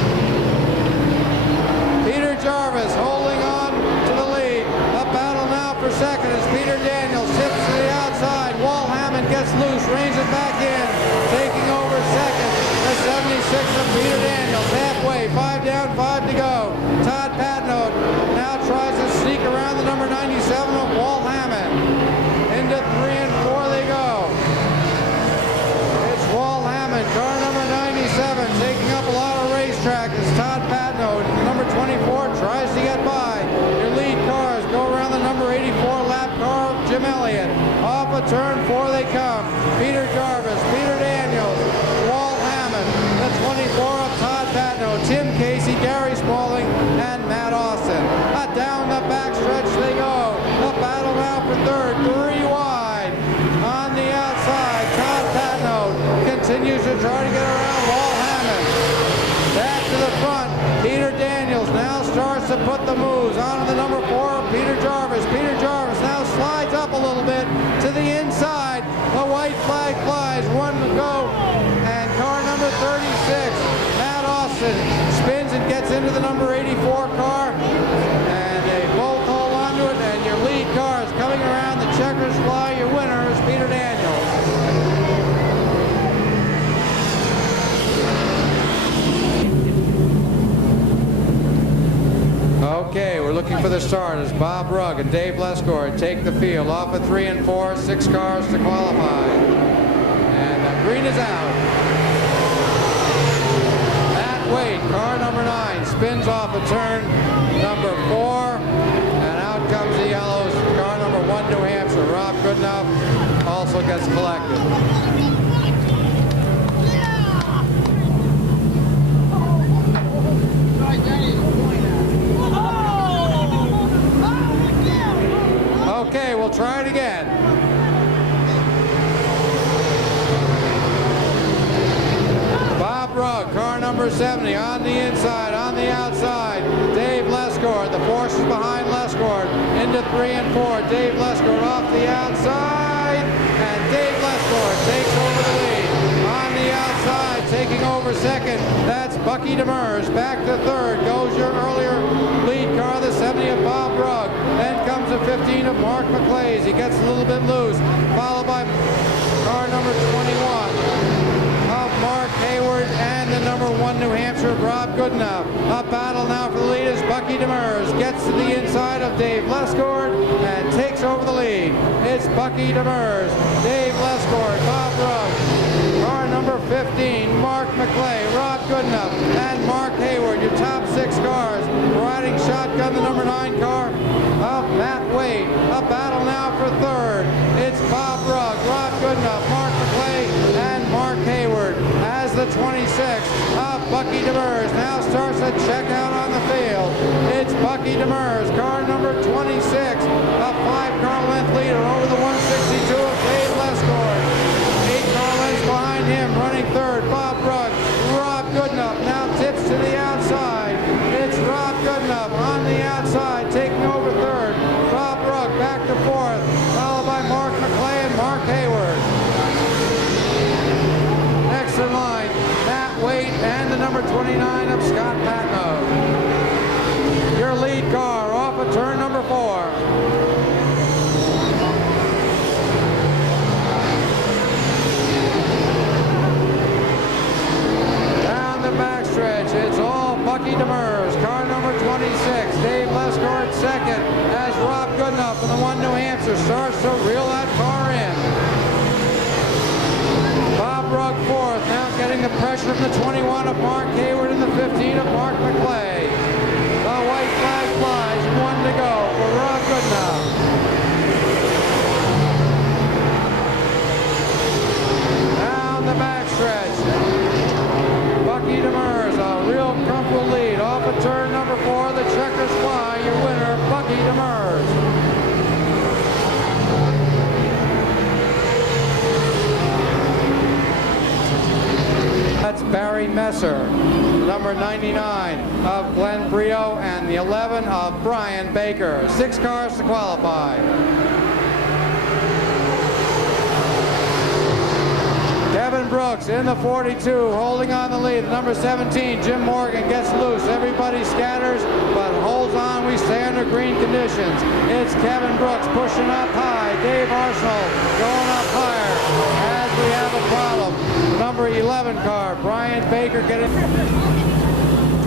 Peter Jarvis holding on to the lead. A battle now for second as Peter Daniels tips to the outside. Walt Hammond gets loose, reins it back in, taking over second. The 76 of Peter Daniels, halfway, 5 down, 5 to go. Todd Patnode now tries to sneak around the number 97 of Walt Hammond. Into 3 and 4 they go. It's Walt Hammond, car number 97, taking up a lot of racetrack as Todd Patnode, number 24, tries to get by. Your lead cars go around the number 84 lap car of Jim Elliott. Off of turn 4 they come. Peter Jarvis, Peter Daniels, Walt Hammond, the 24 of Todd Patnode, Tim Casey, Gary Spaulding, and Matt Austin. Down the backstretch they go. The battle now for third, 3 wide. On the outside, Todd Patnode continues to try to get around Walt Hammond. Back to the front, Peter Daniels now starts to put the moves onto the number 4, Peter Jarvis. Peter Jarvis now slides up a little bit to the inside. The white flag flies, 1 to go, and car number 36, Matt Austin, spins and gets into the number 84 car, and they both hold on to it, and your lead car is coming around the checkers fly. Your winner is Peter Daniels. Okay, we're looking for the start as Bob Rugg and Dave Lesgord take the field off of 3 and 4, 6 cars to qualify. And the green is out. Matt Wade, car number 9, spins off of turn number 4, and out comes the yellows. Car number 1, New Hampshire, Rob Goodenough, also gets collected. Okay, we'll try it again. Bob Rugg, car number 70, on the inside, on the outside. Dave Lesgord, the forces behind Lesgord, into 3 and 4. Dave Lesgord off the outside, and Dave Lesgord takes over the lead. On the outside, taking over second, that's Bucky Demers. Back to third goes your earlier lead car, the 70 of Bob Rugg. Then comes the 15 of Mark McClays. He gets a little bit loose, followed by car number 21 of Mark Hayward and the number 1 New Hampshire of Rob Goodenough. A battle now for the lead as Bucky Demers gets to the inside of Dave Lesgord and takes over the lead. It's Bucky Demers, Dave Lesgord, Bob Rugg, 15, Mark McClay, Rob Goodenough, and Mark Hayward. Your top 6 cars. Riding shotgun, the number 9 car of Matt Wade. A battle now for 3rd. It's Bob Rugg, Rob Goodenough, Mark McClay, and Mark Hayward. As the 26 of Bucky Demers now starts a checkout on the field. It's Bucky Demers, car number 26, a 5-car length leader over the 162 of Dave Lescourt. 8 car lengths behind him, running 3rd, Bob Rugg. Rob Goodenough now tips to the outside. It's Rob Goodenough on the outside, taking over 3rd. Bob Rugg back to 4th, followed by Mark McClay and Mark Hayward. Next in line, Matt Wade and the number 29 of Scott Patno. Your lead car off of turn number 4. Down the backstretch, it's all Bucky Demers, car number 26. Dave Lescourt 2nd as Rob Goodenough from the 1 New Hampshire starts to reel that car in. Bob Rugg 4th, now getting the pressure from the 21 of Mark Hayward and the 15 of Mark McClay. The white flag flies, 1 to go for Rob Goodenough. Down the backstretch, Bucky Demers, a real comfortable lead off of turn number 4. The checkers fly, your winner, Bucky Demers. That's Barry Messer, number 99 of Glenn Brio, and the 11 of Brian Baker. 6 cars to qualify. Kevin Brooks in the 42, holding on the lead. Number 17, Jim Morgan, gets loose. Everybody scatters, but holds on. We stay under green conditions. It's Kevin Brooks pushing up high. Dave Arsenal going up higher as we have a problem. Number 11 car, Brian Baker getting...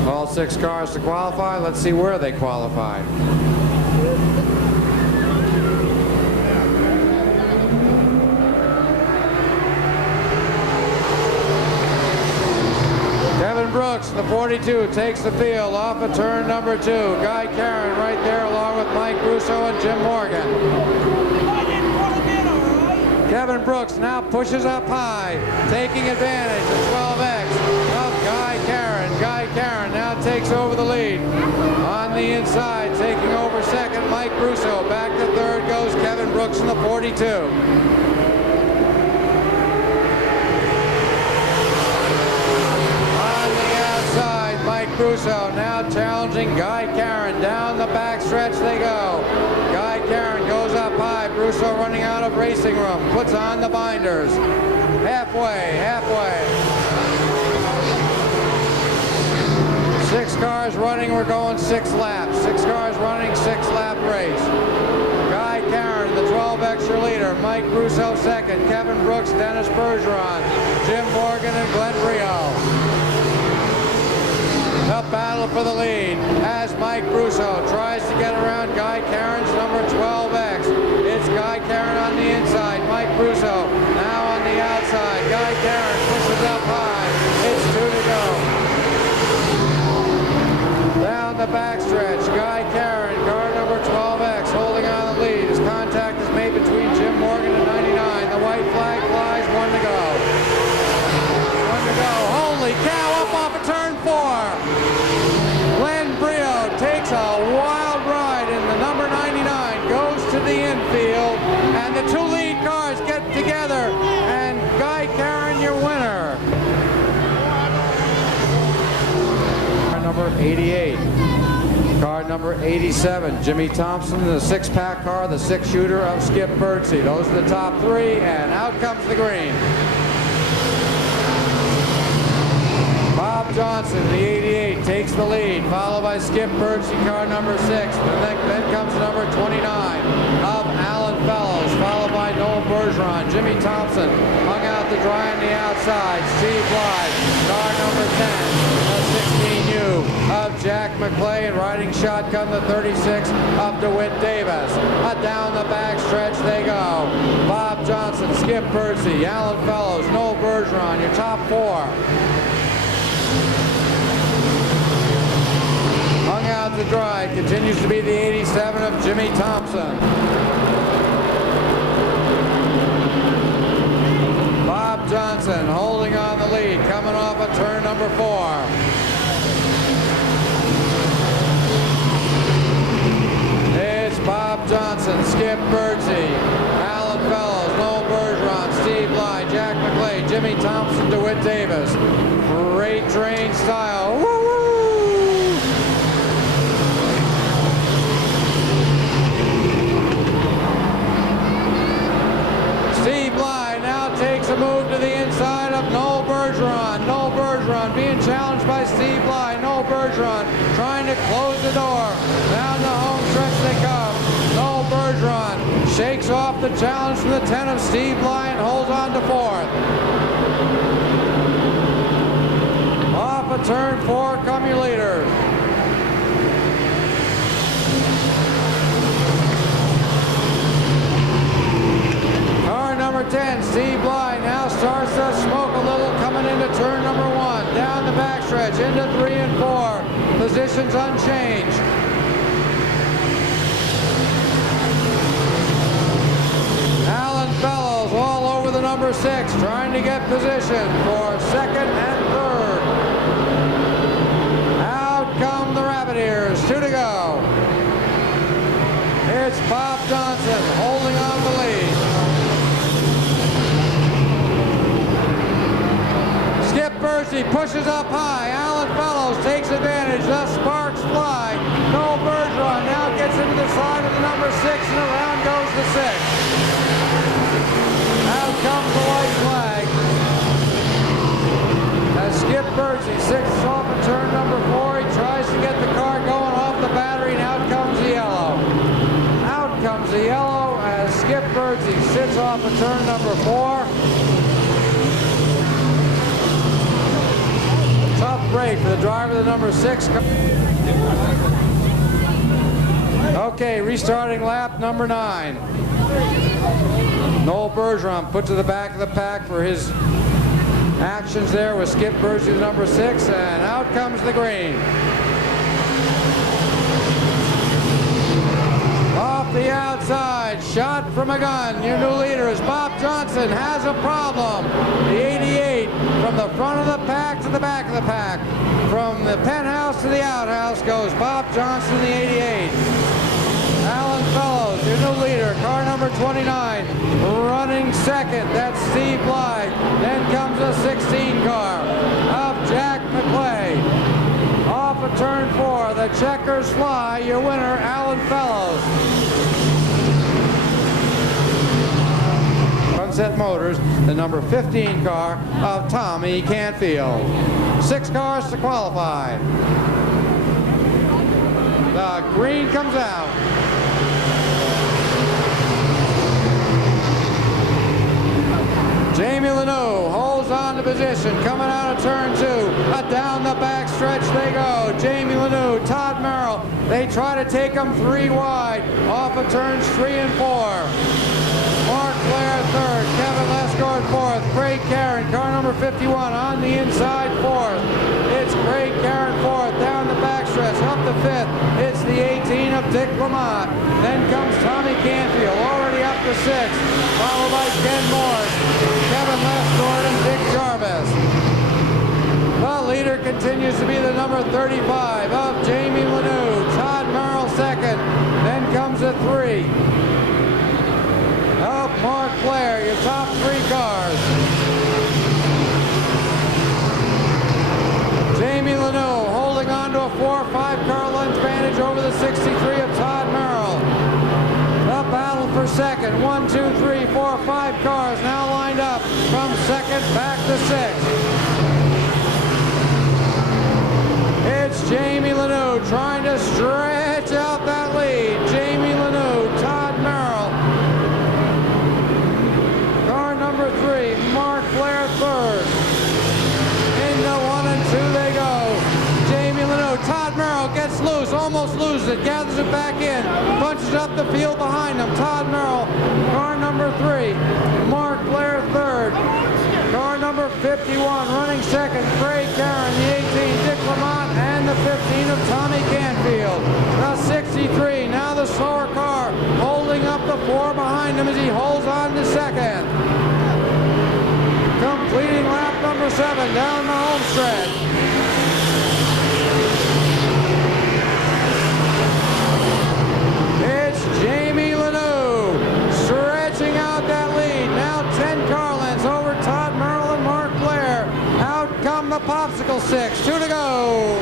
All 6 cars to qualify. Let's see where they qualified. Kevin Brooks, the 42, takes the field off of turn number 2. Guy Caron right there along with Mike Russo and Jim Morgan. Kevin Brooks now pushes up high, taking advantage of 12X of Guy Caron. Guy Caron now takes over the lead. On the inside, taking over 2nd, Mike Russo. Back to 3rd goes Kevin Brooks in the 42. Mike Russo now challenging Guy Caron. Down the backstretch they go. Guy Caron goes up high. Russo running out of racing room. Puts on the binders. Halfway. 6 cars running. We're going 6 laps. 6 cars running, 6-lap race. Guy Caron, the 12 extra leader. Mike Russo 2nd. Kevin Brooks, Dennis Bergeron, Jim Morgan, and Glenn Brio. The battle for the lead as Mike Russo tries to get around Guy Caron's number 12X. It's Guy Caron on the inside. Mike Russo now on the outside. Guy Caron pushes up high. It's 2 to go. Down the backstretch, Guy Caron, car number 12X, holding on the lead. His contact is made between Jim Morgan and 99. The white flag flies. 1 to go. 1 to go. Holy cow, up off of turn 4. Glenn Brio takes a wild ride, and the number 99 goes to the infield, and the 2 lead cars get together, and Guy Caron, your winner. Car number 88. Car number 87, Jimmy Thompson, the 6-pack car, the 6-shooter of Skip Birdsey. Those are the top 3, and out comes the green. Bob Johnson, the 88, takes the lead, followed by Skip Birdsey, car number 6. Then comes number 29 of Alan Fellows, followed by Noel Bergeron. Jimmy Thompson hung out to dry on the outside. Steve Blythe, car number 10, the 16U of Jack McClay, and riding shotgun, the 36 of DeWitt Davis. Down the back stretch they go. Bob Johnson, Skip Birdsey, Alan Fellows, Noel Bergeron, Bergeron, your top four. Hung out to dry continues to be the 87 of Jimmy Thompson. Bob Johnson holding on the lead, coming off of turn number 4. It's Bob Johnson, Skip Birdsey, Alan Fellows, Noel Bergeron, Steve Bly, Jack McClay, Jimmy Thompson, DeWitt Davis. Great train style. Woo-woo! Steve Bly now takes a move to the inside of Noel Bergeron. Noel Bergeron being challenged by Steve Bly. Noel Bergeron trying to close the door. Down the home stretch they come. Noel Bergeron shakes off the challenge from the 10 of Steve Bly and holds on to 4th. Off of turn 4 come your leaders. Car number 10, Steve Bly, now starts to smoke a little coming into turn number 1. Down the backstretch into 3 and 4. Positions unchanged. Alan Fellows all over the number 6, trying to get position for 2nd and 3rd. Out come the Rabbit Ears, 2 to go. It's Bob Johnson holding on the lead. Skip Birdsey pushes up high. Alan Fellows takes advantage. The sparks fly. Noel Bergeron now gets into the side of the number 6 and around goes the 6. Out comes the white flag. As Skip Birdsey sixes off at turn number 4, he tries to get the car going off the battery and out comes the yellow. Out comes the yellow as Skip Birdsey sits off at turn number 4. Tough break for the driver of the number 6. Okay, restarting lap number 9. Noel Bergeron put to the back of the pack for his actions there with Skip Birdsey, the number 6, and out comes the green. Off the outside, shot from a gun. Your new leader is Bob Johnson, has a problem. The 88 from the front of the pack to the back of the pack. From the penthouse to the outhouse goes Bob Johnson, the 88. Alan Fellows, your new leader, car number 29, running 2nd. That's Steve Bly. Then comes a 16 car of Jack McClay. Off of turn 4, the checkers fly. Your winner, Alan Fellows. Sunset Motors, the number 15 car of Tommy Canfield. 6 cars to qualify. The green comes out. Jamie Lanoux holds on to position, coming out of turn 2. Down the back stretch they go. Jamie Lanoux, Todd Merrill, they try to take them 3 wide off of turns 3 and 4. Mark Blair 3rd, Kevin Lesgard 4th, Craig Karen, car number 51 on the inside 4th. It's Craig Karen 4th, down the backstretch, up the 5th. It's the 18 of Dick Lamont. Then comes Tommy Canfield, already up to 6th, followed by Ken Morris, Kevin Lesgard, and Dick Jarvis. The leader continues to be the number 35 of Jamie Lanoux, Todd Merrill 2nd. Then comes a 3. Up Mark Blair, your top 3 cars. Jamie Lanoux holding on to a 4 or 5 car length advantage over the 63 of Todd Merrill. The battle for 2nd. 1, 2, 3, 4, 5 cars now lined up from 2nd back to 6th. It's Jamie Lanoux trying to stretch out that lead. Jamie Lanoux, Todd Merrill. Car number 3, Mark Blair 3rd. Into 1 and 2 they go. Jamie Lanoux, Todd Merrill gets loose, almost loses it, gathers it back in, punches up the field behind him. Todd Merrill, car number 3, Mark Blair 3rd. Car number running second, Craig Karen, the 18, Dick Lamont, and the 15 of Tommy Canfield. The 63, now the slower car, holding up the 4 behind him as he holds on to second. Completing lap number 7 down the home stretch. It's Jamie Lanou stretching out that lead. Now 10 car lengths over Todd Merrill and Mark Blair. Out come the Popsicle Sticks. 2 to go.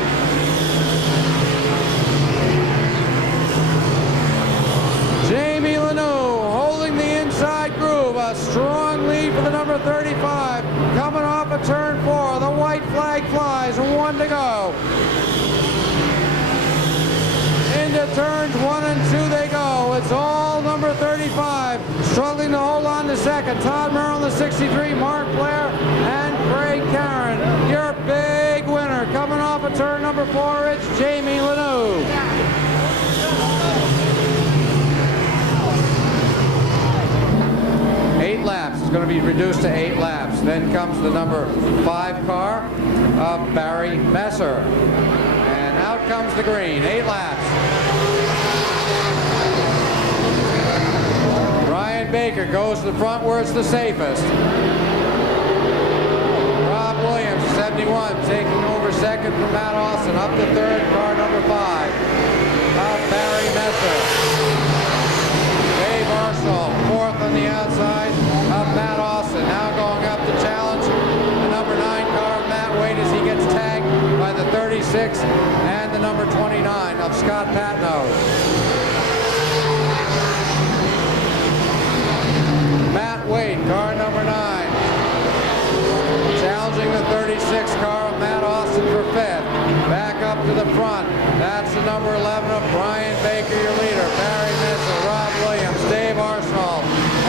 Jamie Lanou holding the inside groove. A strong lead for the number 35. Coming off of turn 4. The white flag flies. 1 to go. Into turns 1 and 2 they go. It's all number 35 struggling to hold on to second. Todd Merrill, the 63, Mark Blair, and Craig Karen. Your big winner coming off of turn number 4. It's Jamie Lanou. Laps. It's going to be reduced to 8 laps. Then comes the number 5 car of Barry Messer. And out comes the green. 8 laps. Brian Baker goes to the front where it's the safest. Rob Williams, 71, taking over second from Matt Austin. Up to third, car number 5 of Barry Messer. Dave Arsenal, 4th on the outside of Matt Austin. Now going up to challenge the number 9 car of Matt Wade as he gets tagged by the 36 and the number 29 of Scott Patno. Matt Wade, car number 9. Challenging the 36 car of Matt Austin for 5th. Back up to the front. That's the number 11 of Brian Baker, your leader. Barry Messer, Rob Williams, Dave Arsenal,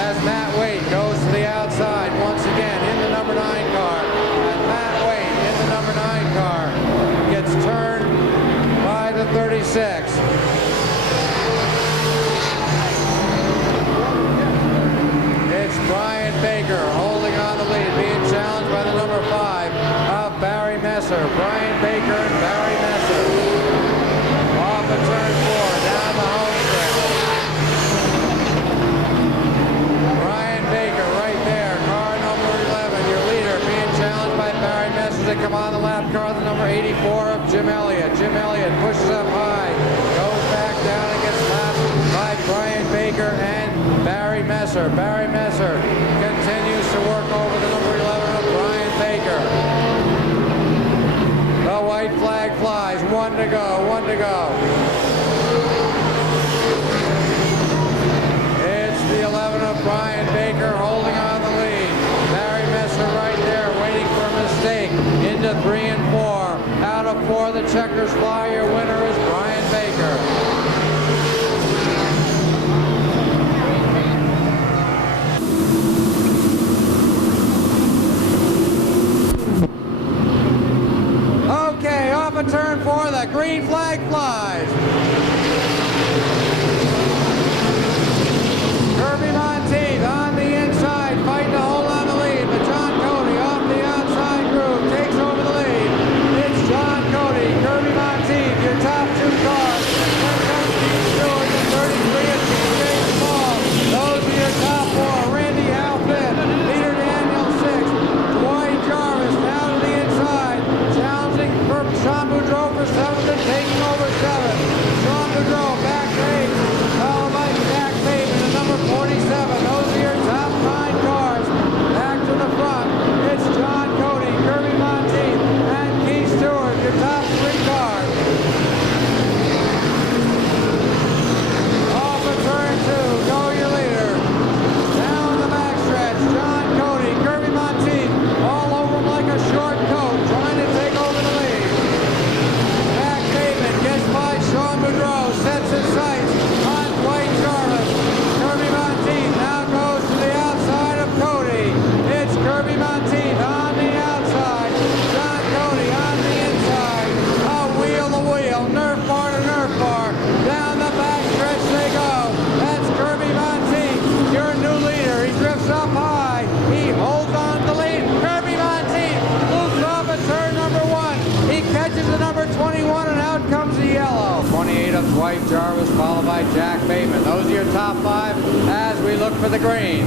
as Matt Wade goes to the outside once again in the number 9 car. And Matt Wade in the number 9 car gets turned by the 36. It's Brian Baker holding on the lead, being challenged by the number 5 of Barry Messer. Brian Baker and Barry Messer. Off of turn 4, down the home stretch. Brian Baker right there, car number 11, your leader, being challenged by Barry Messer. They come on the lap car, the number 84 of Jim Elliott. Jim Elliott pushes up high, goes back down and gets lapped by Brian Baker and Barry Messer. Barry Messer continues to work over the number 11 of Brian Baker. The white flag flies. 1 to go. 1 to go. It's the 11 of Brian Baker holding on the lead. Barry Messer right there waiting for a mistake. Into 3 and 4. Out of 4, the checkers fly. Your winner is Brian Baker. Okay, off of turn 4, the green flag flies. Kirby Monteith on the inside, fighting to hold on the lead, but John Cody off the outside groove takes over the lead. It's John Cody, Kirby Monteith, your top 2. Dwight Jarvis, followed by Jack Bateman. Those are your top 5 as we look for the green.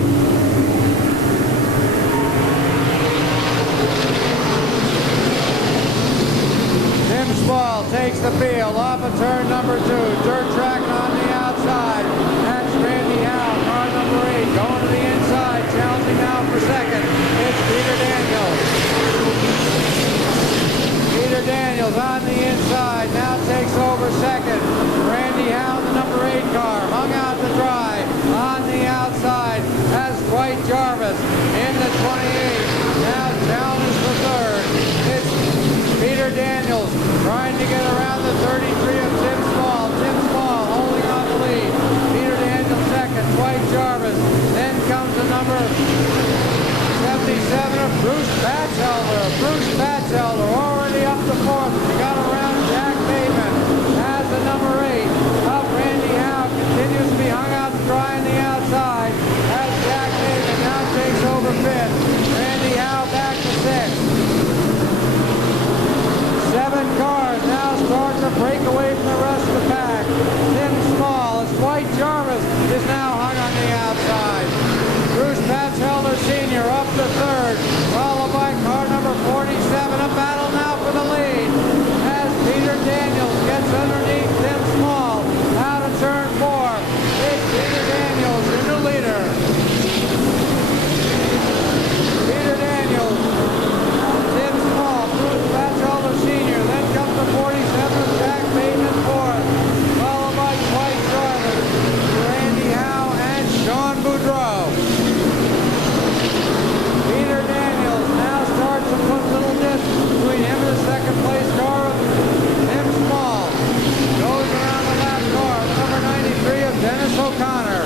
Tim Small takes the field off of turn number 2. Dirt track on the outside. That's Randy Howe, car number 8, going to the inside, challenging now for second. It's Peter Daniels. Peter Daniels on the inside, now takes over second. Randy Howe, the number 8 car, hung out to dry. On the outside, has Dwight Jarvis in the 28. Now challenges for third. It's Peter Daniels trying to get around the 33 of Tim Small. Tim Small holding on the lead. Peter Daniels second, Dwight Jarvis. Then comes the number 77 of Bruce Batchelder. Bruce Batchelder already up to fourth. He got around Jack Bateman. Has the number 8 of Randy Howe. Continues to be hung out to dry on the outside. As Jack Bateman now takes over fifth. Randy Howe back to sixth. 7 cars now start to break away from the rest of the pack. Tim Small, as Dwight Jarvis is now hung on the outside. Bruce Batchelder Sr. up to third, followed by car number 47. A battle now for the lead as Peter Daniels gets underneath Tim Small. Out of turn 4. It's Peter Daniels, your new leader. Peter Daniels, Tim Small, Bruce Batchelder Sr. Then comes the 47, Jack Bateman fourth, followed by Dwight Jarvis, Randy Howe, and Sean Bodreau. Peter Daniels now starts to put a little distance between him and the second place car of Tim Small. Goes around the lap car, number 93 of Dennis O'Connor.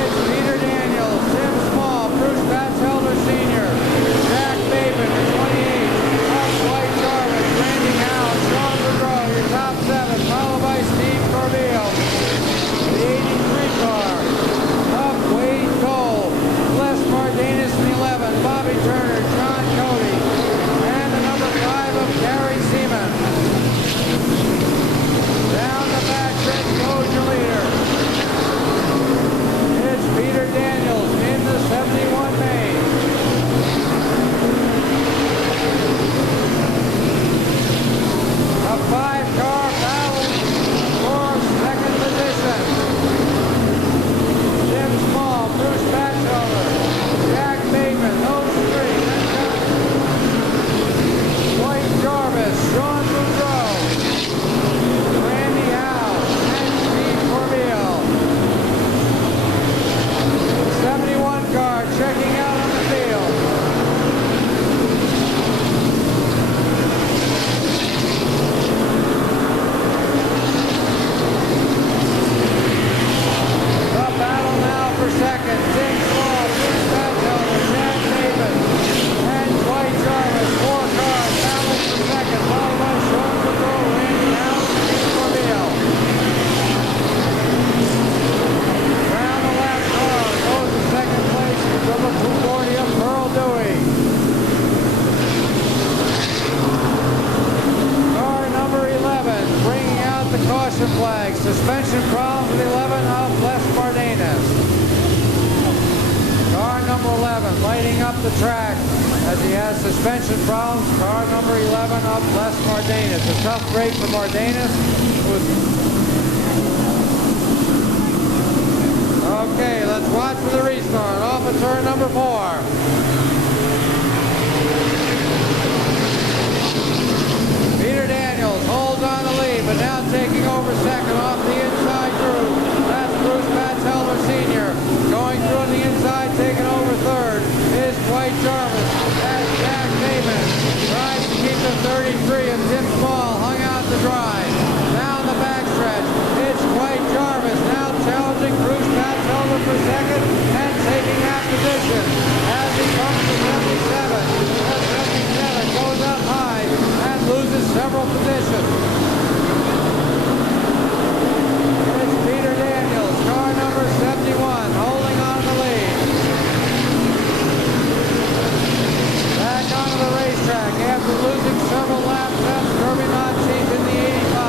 It's Peter Daniels, Tim Small, Bruce Batchelder Sr., Jack Bateman, the 28, Dwight Jarvis, Randy Howe, Sean Bodreau, your top 7, followed by Steve Corbeil, the 83 car of Wade Cole, Les Martinez in the 11, Bobby Turner, John Cody, and the number 5 of Gary Seaman. Down the back stretch goes your leader. It's Peter Daniels in the 71 main. A 5-car battle for second position. Tim Small, Bruce Batchelder, Jack Bateman, those 3. Then comes Dwight Jarvis, Sean Bodreau, Randy Howe, and Steve Corbeil. 71 car checking out on the field. The battle now for second. Tim Small, Bruce Batchelder, Jack Bateman, and Dwight Jarvis. 4 cars battling for second, followed by Sean Bodreau, Randy Howe, and Steve Corbeil. Round the last car goes to second place from the 240 of Pearl Dewey. Car number 11 bringing out the caution flag. Suspension problems with 11 of Les Martinez. Car number 11 lighting up the track as he has suspension problems. Car number 11 of Les Martinez. A tough break for Martinez. Okay, let's watch for the restart. Off of turn number 4. Peter Daniels holds on the lead, but now taking over second off the inside groove. That's Bruce Batchelder Sr. Going through on the inside, taking over third is Dwight Jarvis. That's Jack Bateman. Tries to keep the 33 of Tim Small hung out to dry. Down the backstretch, it's Dwight Jarvis now challenging Bruce Batchelder for second and taking that position as he comes to 77. That 77 goes up high and loses several positions. It's Peter Daniels, car number 71, holding on to the lead. Back onto the racetrack after losing several laps. That's Kirby Notcheap in the 85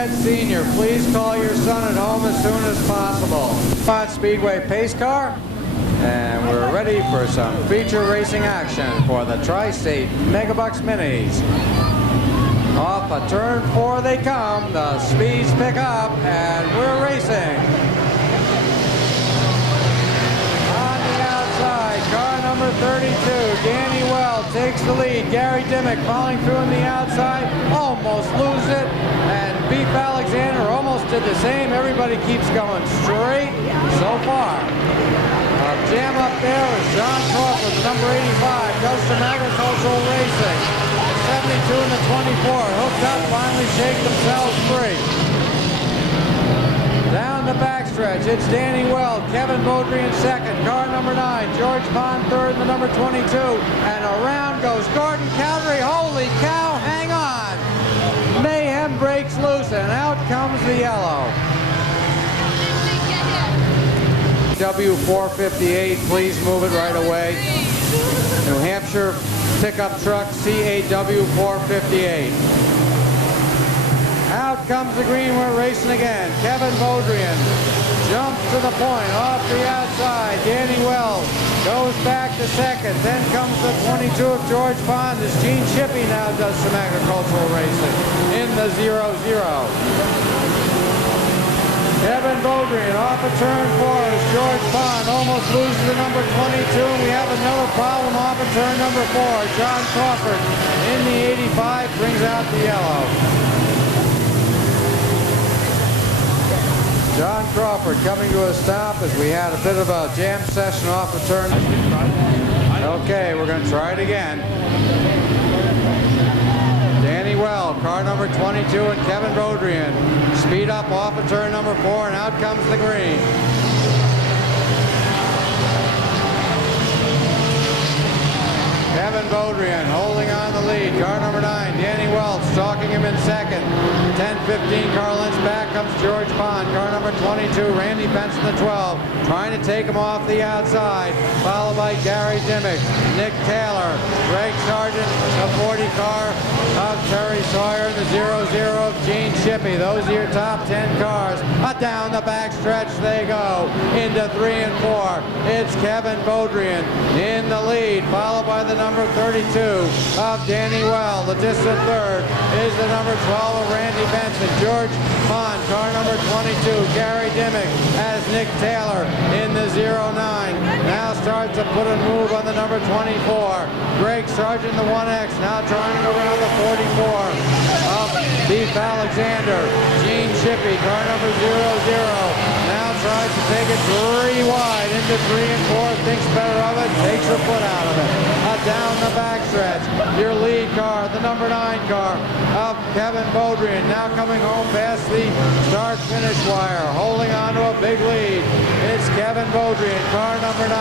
Ed Sr., please call your son at home as soon as possible. Claremont Speedway pace car, and we're ready for some feature racing action for the Tri-State Megabucks Minis. Off a turn 4 they come, the speeds pick up, and we're racing. On the outside, car number 32, Danny Well takes the lead. Gary Dimmick following through on the outside, almost loses it, and Beef Alexander almost did the same. Everybody keeps going straight so far. Jam up there is John Crawford, number 85, goes to Agricultural Racing. 72 and the 24, hooked up, finally shake themselves free. Down the backstretch, it's Danny Weld, Kevin Bodreau in second, car number 9, George Pond third, and the number 22, and around goes Gordon Cowdery. Holy cow, hang on! Mayhem breaks loose, and out comes the yellow. W458, please move it right away. New Hampshire pickup truck CAW 458. Out comes the green, we're racing again. Kevin Bodrian jumps to the point, off the outside. Danny Wells goes back to second. Then comes the 22 of George Pond as Gene Shippey now does some agricultural racing in the 0-0. Kevin Bodrian off of turn 4 as George Pond almost loses the number 22, and we have another problem off of turn number 4. John Crawford in the 85 brings out the yellow. John Crawford coming to a stop as we had a bit of a jam session off of turn. Okay, we're going to try it again. Danny Well, car number 22, and Kevin Bodrian speed up off of turn number 4, and out comes the green. Kevin Bodrian holding on the lead. Car number 9, Danny Wells stalking him in second. 10-15 car lengths back comes George Pond. Car number 22, Randy Benson, the 12, trying to take him off the outside. Followed by Gary Dimmick, Nick Taylor, Greg Sargent, the 40 car of Terry Sawyer, and the 0-0 of Gene Shippey. Those are your top 10 cars. Down the backstretch they go into 3 and 4. It's Kevin Bodrian in the lead, followed by the number 32 of Danny Well. The distant third is the number 12 of Randy Benson. George Pond, car number 22. Gary Dimmick as Nick Taylor in the 0-9. Now starts to put a move on the number 24. Greg Sargent, the 1X, now trying to go around the 44 of Beef Alexander. Gene Shippey, car number 0-0. Now tries to take it 3 wide into 3 and 4. Thinks better of it, takes her foot out of it. Down the backstretch, your lead car, the number 9 car of Kevin Bodrian, now coming home past the start-finish wire, holding on to a big lead. It's Kevin Bodrian, car number 9,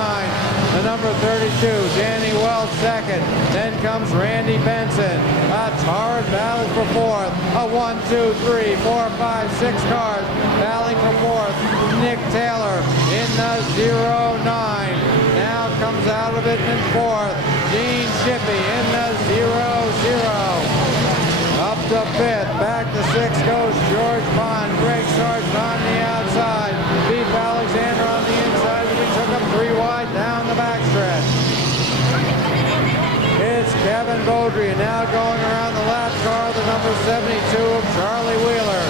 the number 32, Danny Wells second. Then comes Randy Benson. A torrid battle for fourth. A 1, 2, 3, 4, 5, 6 cars battling for fourth. Nick Taylor in the 0-9. Now comes out of it in fourth. Gene Shippey in the 0-0. Up to fifth, back to sixth goes George Pond. Greg Sargent on the outside. Beef Alexander on the inside. We took him 3 wide down the backstretch. It's Kevin Bodrian now going around the lap car, the number 72 of Charlie Wheeler.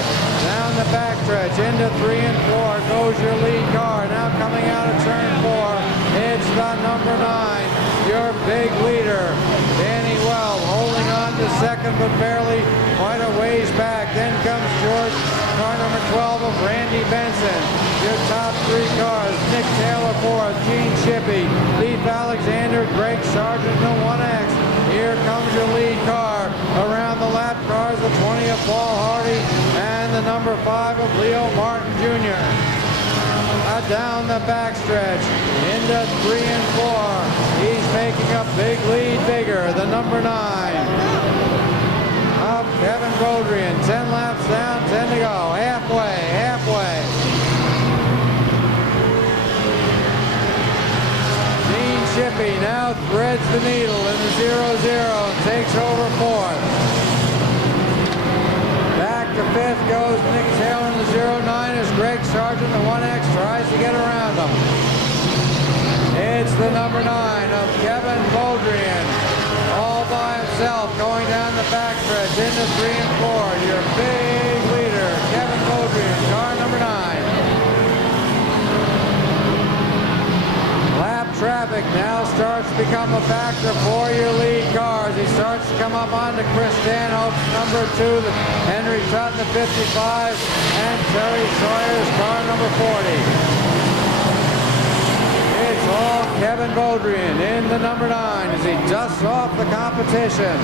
Down the backstretch into 3 and 4 goes your lead car. Now coming out of turn 4, it's the number 9, your big leader, Danny Well, holding on to second but barely quite a ways back. Then comes George, car number 12 of Randy Benson. Your top 3 cars, Nick Taylor fourth, Gene Shippey, Beef Alexander, Greg Sargent, the 1X. Here comes your lead car. Around the lap cars, the 20 of Paul Hardy and the number 5 of Leo Martin Jr. Down the backstretch into 3 and 4. He's making a big lead bigger, the number 9 of Kevin Bodrian. 10 laps down, 10 to go. Halfway. Gene Shippey now threads the needle in the 0-0 and takes over fourth. Back to fifth goes and the 1X tries to get around them. It's the number 9 of Kevin Bodreau, all by himself, going down the backstretch into 3 and 4. Your big leader, Kevin Bodreau, car number 9. Lap traffic now starts to become a factor for your lead cars. He starts to come up onto Chris Stanhope's number 2, Henry Tutt, the 55, and Terry Sawyer's car number 40. It's all Kevin Bodreau in the number 9 as he dusts off the competition.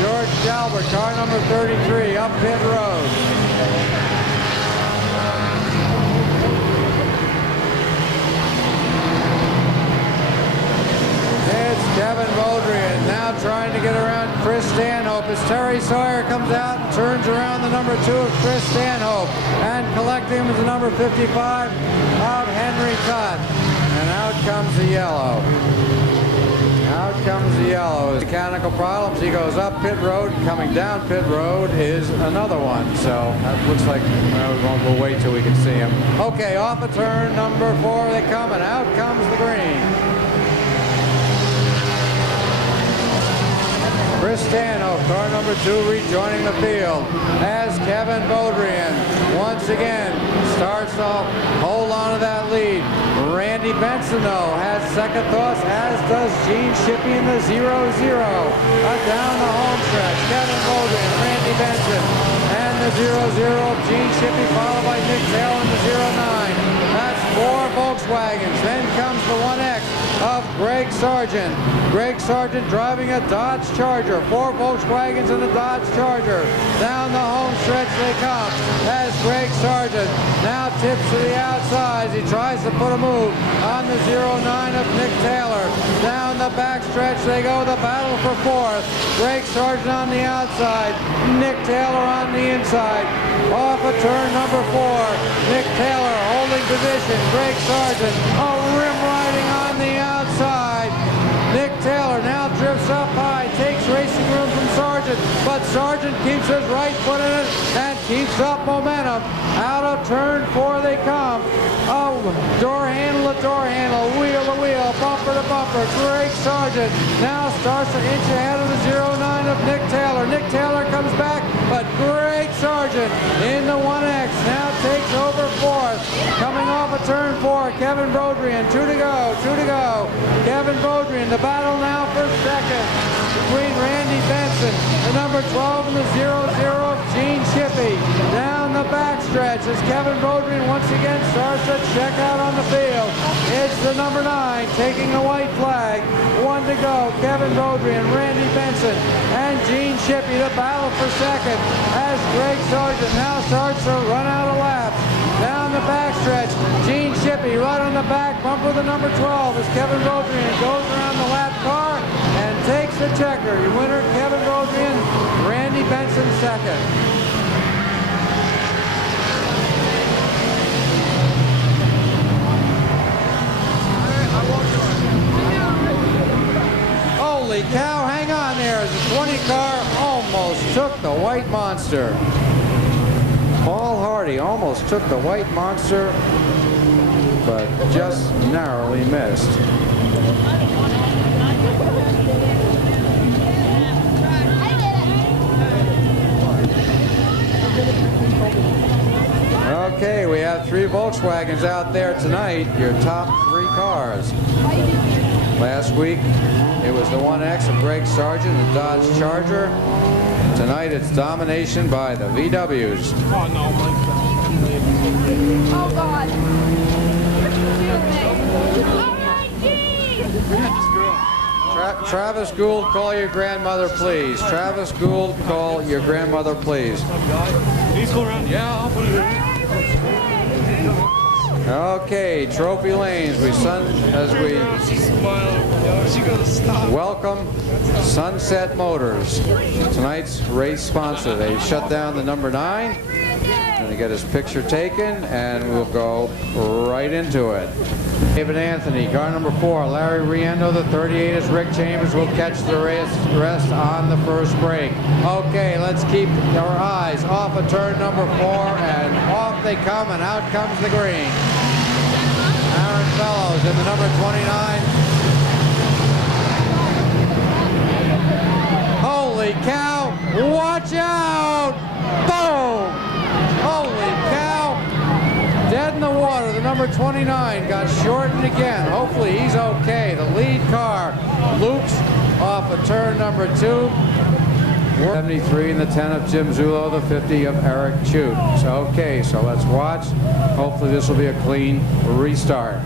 George Jalbert, car number 33, up pit road. It's Kevin Bodreau now trying to get around Chris Stanhope as Terry Sawyer comes out and turns around the number 2 of Chris Stanhope, and collecting him is the number 55 of Henry Tutt. And out comes the yellow. Out comes the yellow. Mechanical problems. He goes up pit road. Coming down pit road is another one. So that looks like we'll wait till we can see him. Okay, off of turn number 4 they come, and out comes the green. Chris Stanhope, car number 2, rejoining the field as Kevin Bodreau once again starts to hold on to that lead. Randy Benson, though, has second thoughts, as does Gene Shippey in the 0-0. Down the home stretch, Kevin Bodreau, Randy Benson, and the 0-0 of Gene Shippey, followed by Nick Taylor in the 0-9. That's 4 Volkswagens. Then comes the 1X of Greg Sargent. Greg Sargent driving a Dodge Charger. 4 Volkswagens and a Dodge Charger. Down the home stretch they come as Greg Sargent now tips to the outside. He tries to put a move on the 0-9 of Nick Taylor. Down the back stretch they go. The battle for 4th. Greg Sargent on the outside. Nick Taylor on the inside. Off of turn number 4. Nick Taylor holding position. Greg Sargent, rim riding on the outside. Nick Taylor now drifts up high, takes racing room from Sargent, but Sargent keeps his right foot in it and keeps up momentum. Out of turn 4 they come. Oh, door handle to door handle, wheel to wheel, bumper to bumper. Greg Sargent now starts to inch ahead of the 0-9 of Nick Taylor. Nick Taylor comes back, but Greg Sargent in the 1X now takes over 4th. Coming off of turn 4, Kevin Bodreau, 2 to go, 2 to go. Kevin Bodreau, the battle now for 2nd between Randy Benson, the number 12 and the 0-0 of Gene Shippey. Down the backstretch as Kevin Bodreau once again starts to check out on the field. It's the number 9 taking the white flag. 1 to go. Kevin Bodreau and Randy Benson and Gene Shippey, the battle for 2nd as Greg Sargent now starts to run out of laps. Down the backstretch, Gene Shippey right on the back bumper, the number 12 as Kevin Bodreau goes around the lap car and takes the checker. Your winner, Kevin Bodreau, Randy Benson 2nd. Holy cow, hang on there as the 20 car almost took the White Monster. Paul Hardy almost took the White Monster, but just narrowly missed. Okay, we have 3 Volkswagens out there tonight, your top 3 cars. Last week, it was the 1X of Greg Sargent, the Dodge Charger. Tonight, it's domination by the VWs. Oh, no, oh, God. All right, geez. Travis Gould, call your grandmother, please. Travis Gould, call your grandmother, please. Please go around. Yeah, I'll put it in. Okay, Trophy Lanes. As we welcome Sunset Motors, tonight's race sponsor. They shut down the number 9. to get his picture taken, and we'll go right into it. David Anthony, car number 4. Larry Riendo, the 38 is Rick Chambers, will catch the rest on the first break. Okay, let's keep our eyes off of turn number 4, and off they come, and out comes the green. Aaron Fellows in the number 29. Holy cow! Watch out! Boom! Holy cow! Dead in the water. The number 29 got shortened again. Hopefully he's okay. The lead car loops off of turn number 2. 73 and the 10 of Jim Zullo, the 50 of Eric Chute. So, okay, so let's watch. Hopefully this will be a clean restart.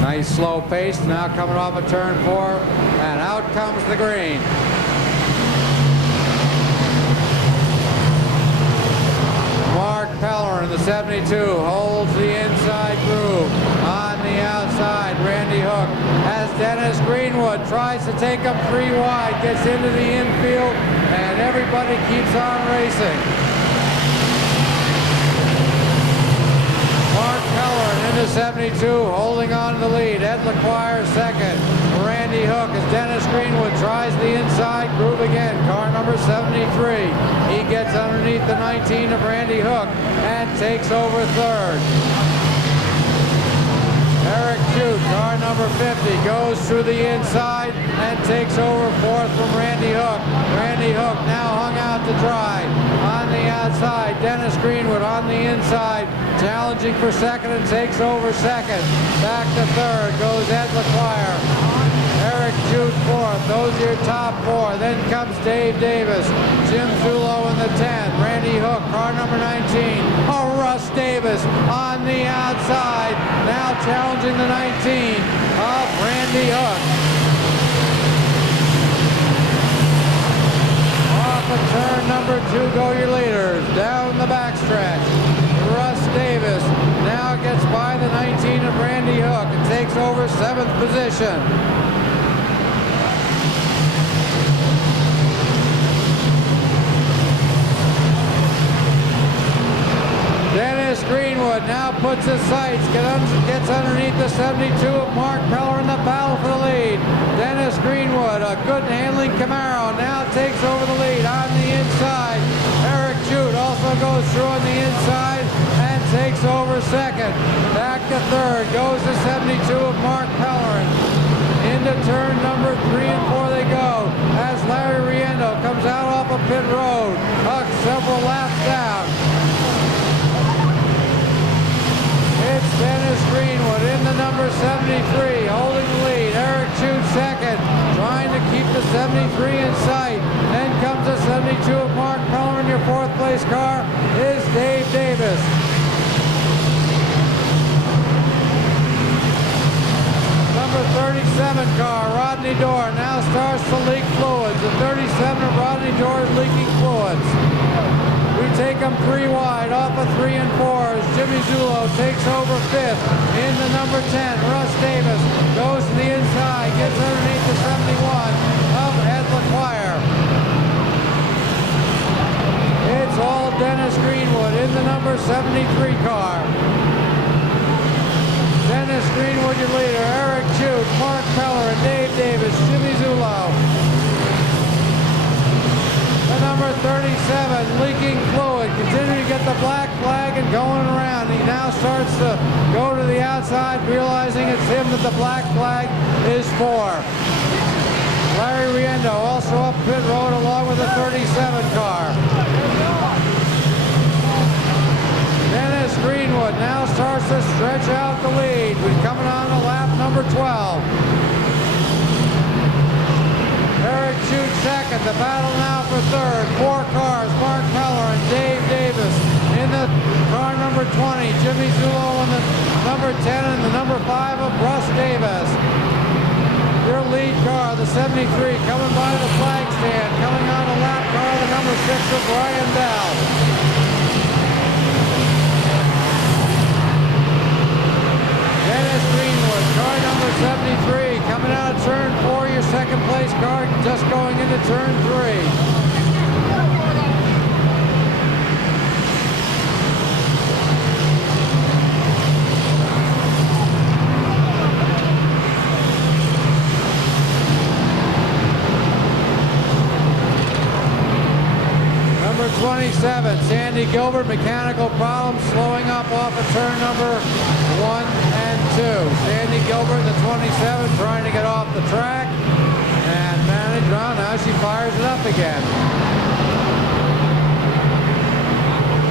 Nice slow pace, now coming off of turn 4, and out comes the green. Mark Pellerin, the 72, holds the inside groove. On the outside, Randy Hook as Dennis Greenwood tries to take him 3 wide, gets into the infield, and everybody keeps on racing. Mark Pellerin in the 72, holding on to the lead. Ed LaQuire second. Randy Hook as Dennis Greenwood tries the inside groove again. Car number 73. He gets underneath the 19 of Randy Hook and takes over third. Eric Chute, car number 50, goes through the inside and takes over fourth from Randy Hook. Randy Hook now hung out to dry. On the outside, Dennis Greenwood on the inside, challenging for second and takes over second. Back to third goes Ed LaQuire. Eric Chute fourth. Those are your top 4. Then comes Dave Davis. Jim Zullo in the 10. Randy Hook, car number 19. Oh, Russ Davis on the outside. Now challenging the 19 of Randy Hook. Off of turn number 2 go your leaders. Down the backstretch. Russ Davis now gets by the 19 of Randy Hook and takes over 7th position. Dennis Greenwood now puts his sights, gets underneath the 72 of Mark Pellerin in the battle for the lead. Dennis Greenwood, a good handling Camaro, now takes over the lead on the inside. Eric Chute also goes through on the inside and takes over second. Back to third goes the 72 of Mark Pellerin. Into turn number 3 and 4 they go as Larry Riendo comes out off of pit road, several laps down. It's Dennis Greenwood in the number 73, holding the lead. Eric Chute second, trying to keep the 73 in sight. Then comes the 72 of Mark Pellerin. Your 4th place car is Dave Davis. Number 37 car, Rodney Dorr, now starts to leak fluids. The 37 of Rodney Dorr is leaking fluids. We take them 3 wide off of 3 and 4 as Jimmy Zullo takes over 5th. In the number 10, Russ Davis goes to the inside, gets underneath the 71 of Ed LaQuire. It's all Dennis Greenwood in the number 73 car. Dennis Greenwood, your leader. Eric Chute, Mark Pellerin, Dave Davis, Jimmy Zullo. The number 37, leaking fluid, continuing to get the black flag and going around. He now starts to go to the outside, realizing it's him that the black flag is for. Larry Riendo also up pit road along with the 37 car. Dennis Greenwood now starts to stretch out the lead. We're coming on to lap number 12. Eric Chute second. The battle now for third. 4 cars. Mark Pellerin, Dave Davis in the car number 20. Jimmy Zullo in the number 10 and the number 5 of Russ Davis. Your lead car, the 73, coming by the flag stand. Coming on a lap car, the number 6 of Brian Bell. Dennis Greenwood, car number 73, coming out of turn 4, your second place car, just going into turn 3. 27, Sandy Gilbert, mechanical problem, slowing up off of turn number 1 and 2. Sandy Gilbert, the 27, trying to get off the track and manage. Well, now she fires it up again.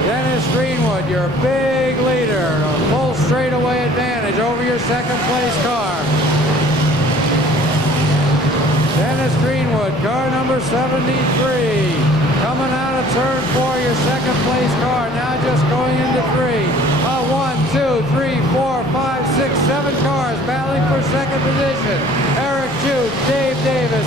Dennis Greenwood, your big leader, a full straightaway advantage over your second place car. Dennis Greenwood, car number 73, coming out of turn 4, your second place car, now just going into 3. 1, 2, 3, 4, 5, 6, 7 cars battling for second position. Eric Jude, Dave Davis,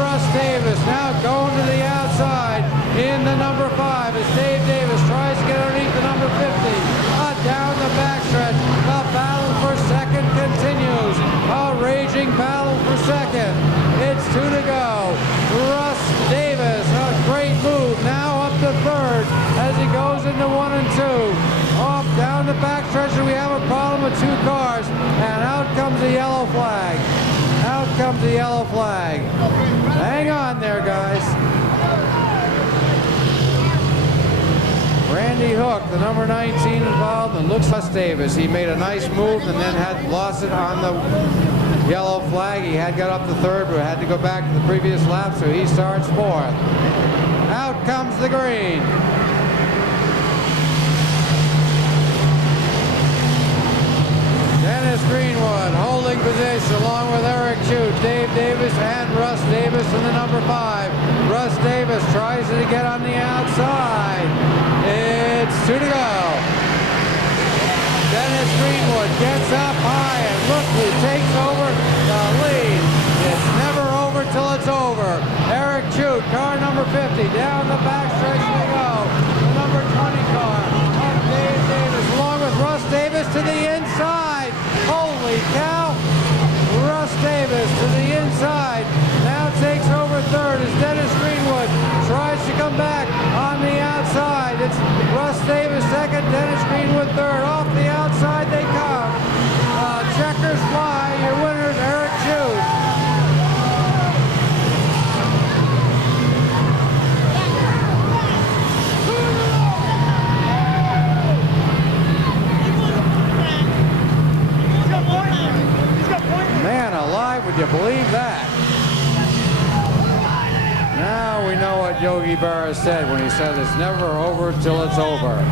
Russ Davis, now going to the outside in the number 5 as Dave Davis tries to get underneath the number 50. Down the backstretch, the battle for second continues. A raging battle for second. It's 2 to go. Russ Davis, a great move, now up to third as he goes into 1 and 2. Off down the backstretch, we have a problem with 2 cars, and out comes the yellow flag. Out comes the yellow flag. Hang on there, guys. Randy Hook, the number 19 involved, and looks like Davis. He made a nice move and then had lost it on the yellow flag. He had got up to third, but had to go back to the previous lap, so he starts 4th. Out comes the green. Dennis Greenwood holding position along with Eric Chute, Dave Davis, and Russ Davis in the number 5. Russ Davis tries to get on the outside. It's 2 to go. Dennis Greenwood gets up high and look who takes over the lead. It's never over till it's over. Eric Chute, car number 50, down the backstretch they go. The number 20 car of Dave Davis along with Russ Davis to the inside. Holy cow! Russ Davis to the inside. Now takes over third as Dennis Greenwood tries to come back on the outside. It's Russ Davis second, Dennis Greenwood third. Off the outside they come. Checkers fly. Your winners, Eric Jude. Man alive, would you believe that? Now we know what Yogi Berra said when he said it's never over till it's over.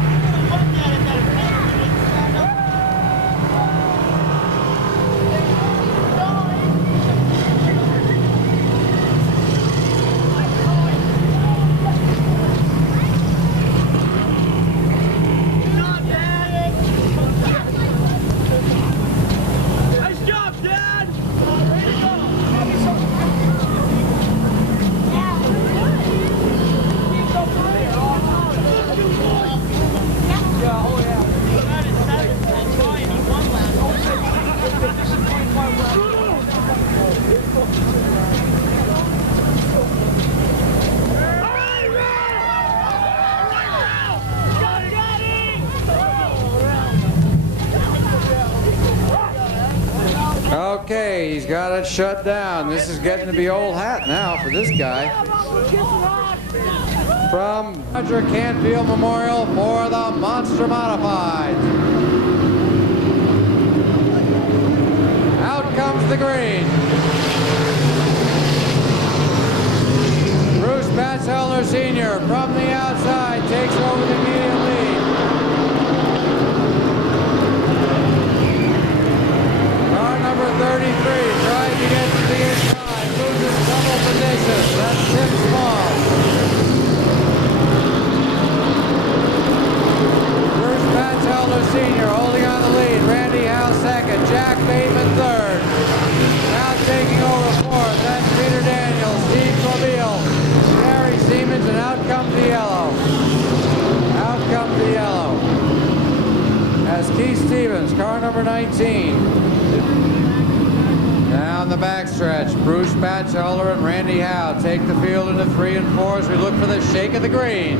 Okay, he's got it shut down. This is getting to be old hat now for this guy. From Roger Canfield Memorial for the Monster Modified. Out comes the green. Bruce Batchelder Sr. from the outside takes over the immediate lead. Number 33 tries to get to the inside, loses double position. That's Tim Small. Bruce Batchelder Sr. holding on the lead. Randy Howe second. Jack Bateman third. Now taking over fourth. That's Peter Daniels, Steve Claville, Gary Siemens, and out comes the yellow. Out comes the yellow. As Keith Stevens, car number 19. Down the backstretch, Bruce Batchelder and Randy Howe take the field into 3 and 4 as we look for the shake of the green.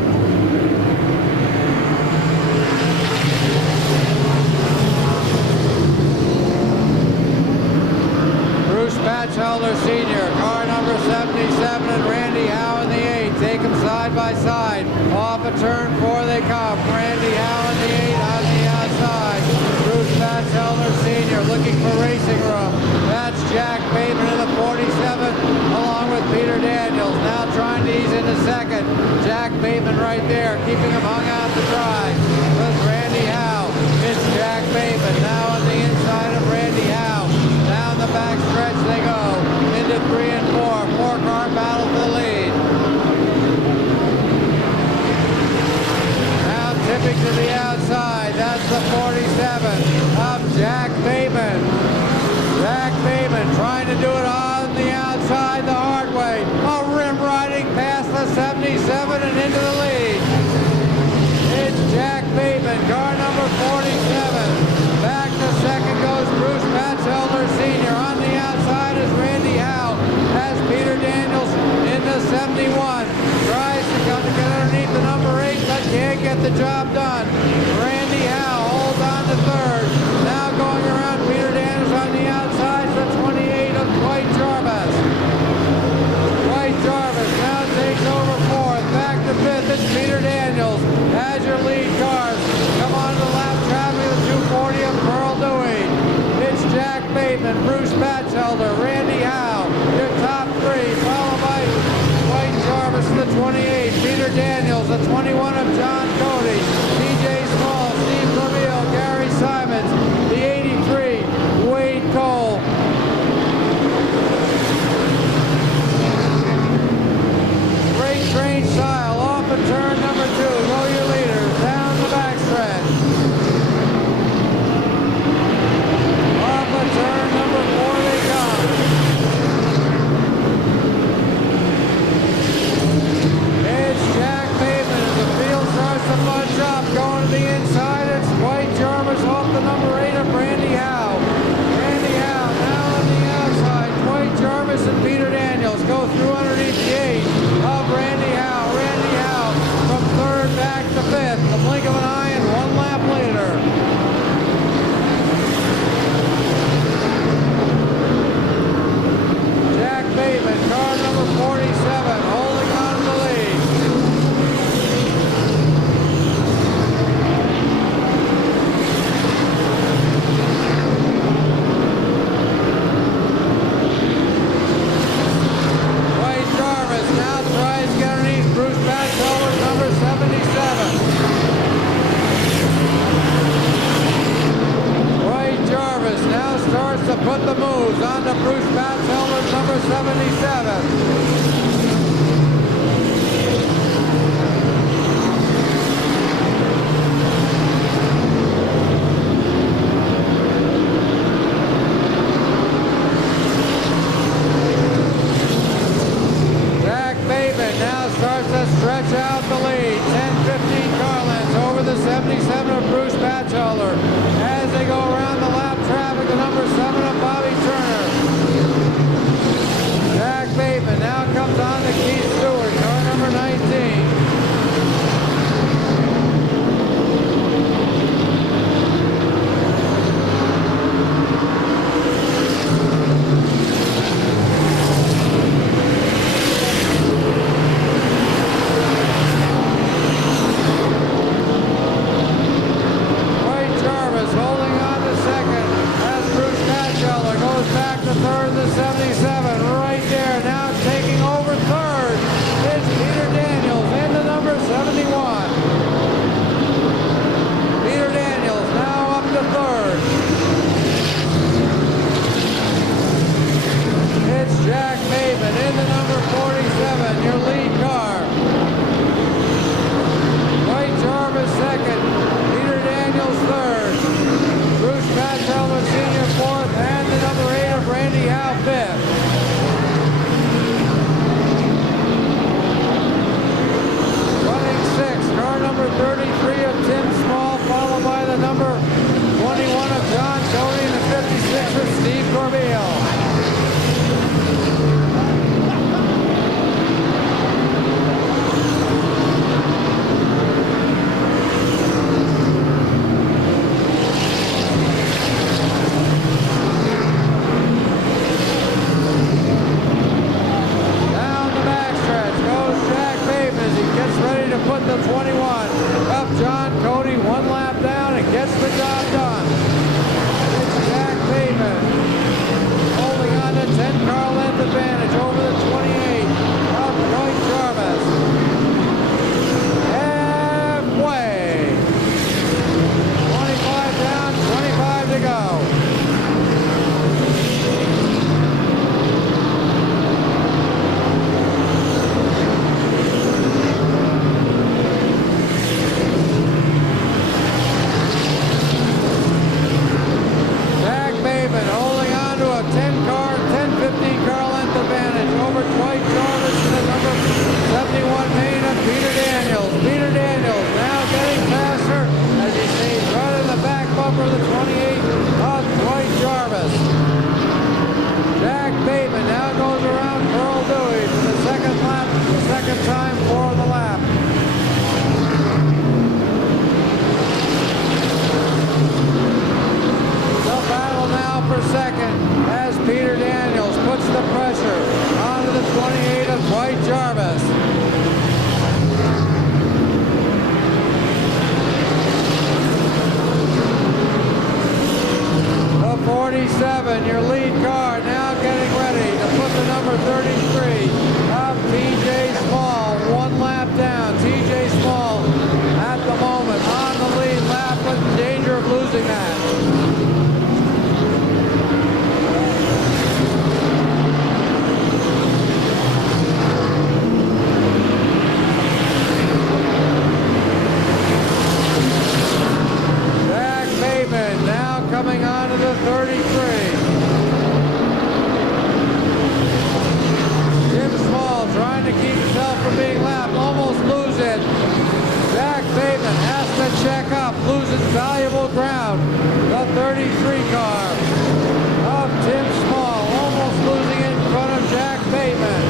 Bruce Batchelder Sr., car number 77, and Randy Howe in the 8. Take them side by side. Off of turn 4 they come. Randy Howe in the 8 on the outside. Bruce Batchelder Sr. looking for racing room. That's Jack Bateman in the 47 along with Peter Daniels. Now trying to ease into second. Jack Bateman right there, keeping him hung out to dry. With Randy Howe. It's Jack Bateman now on the inside of Randy Howe. Down the back stretch they go. Into 3 and 4. 4-car battle for the lead. Now tipping to the outside. That's the 47 of Jack Bateman. Jack Bateman trying to do it on the outside the hard way. A rim riding past the 77 and into the lead. It's Jack Bateman, car number 47. Back to second goes Bruce Batchelder Sr. On the outside is Randy Howe. Has Peter Daniels in the 71. Tries to come to get underneath the number 8, but can't get the job done. Randy Howe holds on to third. Now going around Peter Daniels on the outside, the 28 of Dwight Jarvis. Dwight Jarvis now takes over fourth. Back to fifth, it's Peter Daniels. As your lead cars come on the lap traffic of the 240 of Pearl Dewey. It's Jack Bateman, Bruce Batchelder, Randy Howe, your top three, followed by Dwight Jarvis, the 28, Peter Daniels, the 21 of John Cody, DJ Small, Steve Claville, Gary Simons, the 83, Wade Cole. Freight train style off of turn number 2. Go your leaders down the backstretch. Off of turn number 4 they come. It's Jack Bateman as the field starts to bunch up. Going to the inside, it's Dwight Jarvis off the number 8 of Randy Howe. Randy Howe now on the outside. Dwight Jarvis and Peter Daniels go through underneath the 8 of Randy Howe. Randy Howe from third back to fifth. The blink of an eye and 1 lap later. Jack Bateman, car number 47, holding on to the lead. Dwight Jarvis now tries to get underneath Bruce Batchelder, number 77. Dwight Jarvis now starts to put the moves on to Bruce Batchelder, number 77. Jack Bateman now starts to stretch out the lead. 10-15 car lengths over the 77 of Bruce Batchelder. As they go around the lap traffic, the number 7 of Bobby Turner. Jack Bateman now comes Dwight Jarvis in the number 71 main of Peter Daniels. Peter Daniels now getting faster as he stays right in the back bumper of the 28 of Dwight Jarvis. Jack Bateman now goes around Pearl Dewey for the second lap, the second time for the lap. The battle now for second as Peter Daniels puts the pressure onto the 28 of Dwight Jarvis. The 47, your lead car, now getting ready to put the number 33 of TJ Small. One lap down. TJ Small at the moment on the lead lap with danger of losing that. Jack Bateman now coming on to the 33. Jim Small trying to keep himself from being lapped, almost lose it. Jack Bateman has to check up, loses valuable ground. The 33 car of Tim Small, almost losing it in front of Jack Bateman.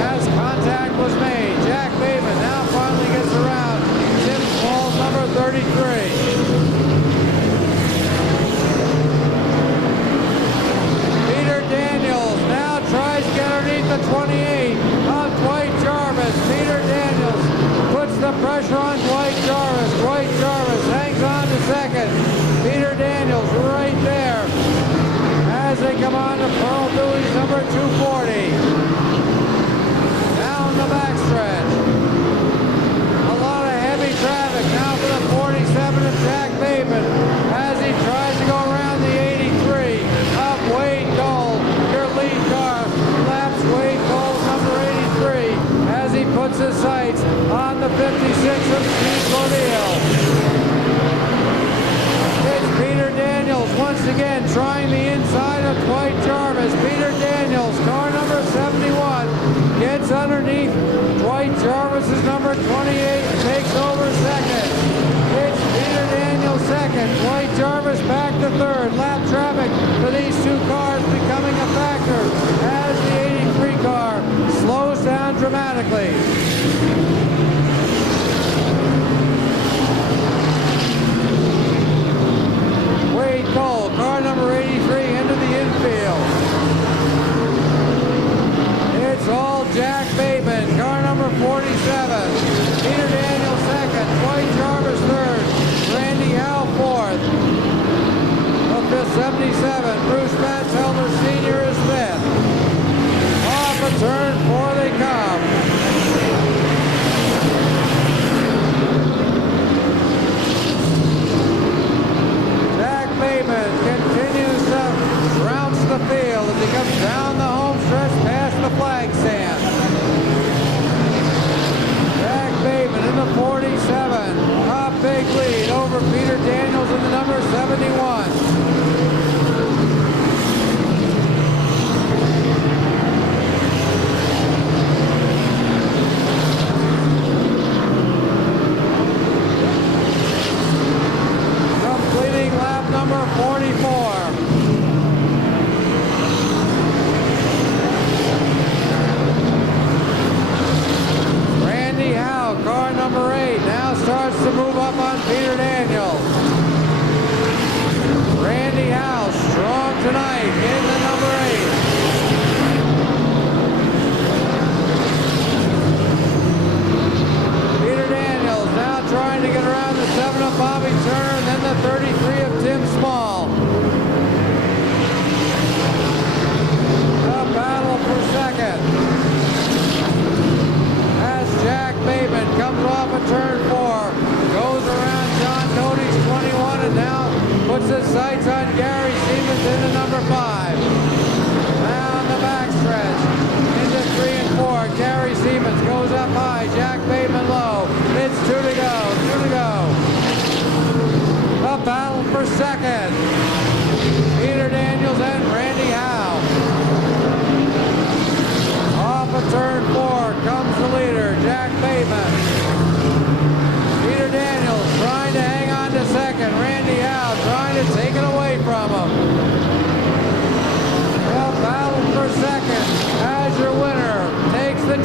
As contact was made, Jack Bateman now finally gets around Tim Small's number 33. Peter Daniels now tries to get underneath the 28 of Dwight Jarvis. Peter Daniels puts the pressure on Dwight Jarvis. Dwight Jarvis hangs on to second. Peter Daniels right there as they come on to Pearl Dewey's number 240. Down the backstretch. A lot of heavy traffic now for the 47 of Jack Bateman as he tries to go around the 83 of Wade Gold. Your lead car laps Wade Gold, number 83, as he puts his sights on the 56 of Steve O'Neill. It's Peter Daniels once again trying the inside of Dwight Jarvis. Peter Daniels, car number 71, gets underneath Dwight Jarvis's number 28 and takes over second. It's Peter Daniels second, Dwight Jarvis back to third. Lap traffic for these two cars becoming a factor as the 83 car slows down dramatically. Wade Cole, car number 83, into the infield. It's all Jack Bateman, car number 47. Peter Daniels second, Dwight Jarvis third, Randy Howe fourth. Of the 77, Bruce Batchelder Sr. is fifth. Off a turn four they come. Jack Bateman continues to rounce the field as he comes down the home stretch past the flag stand. Jack Bateman in the 47, a big lead over Peter Daniels in the number 71.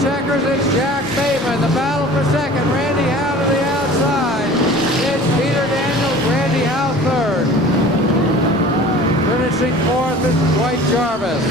checkers, it's Jack Bateman. The battle for second, Randy Howe to the outside. It's Peter Daniels, Randy Howe third. Finishing fourth is Dwight Jarvis.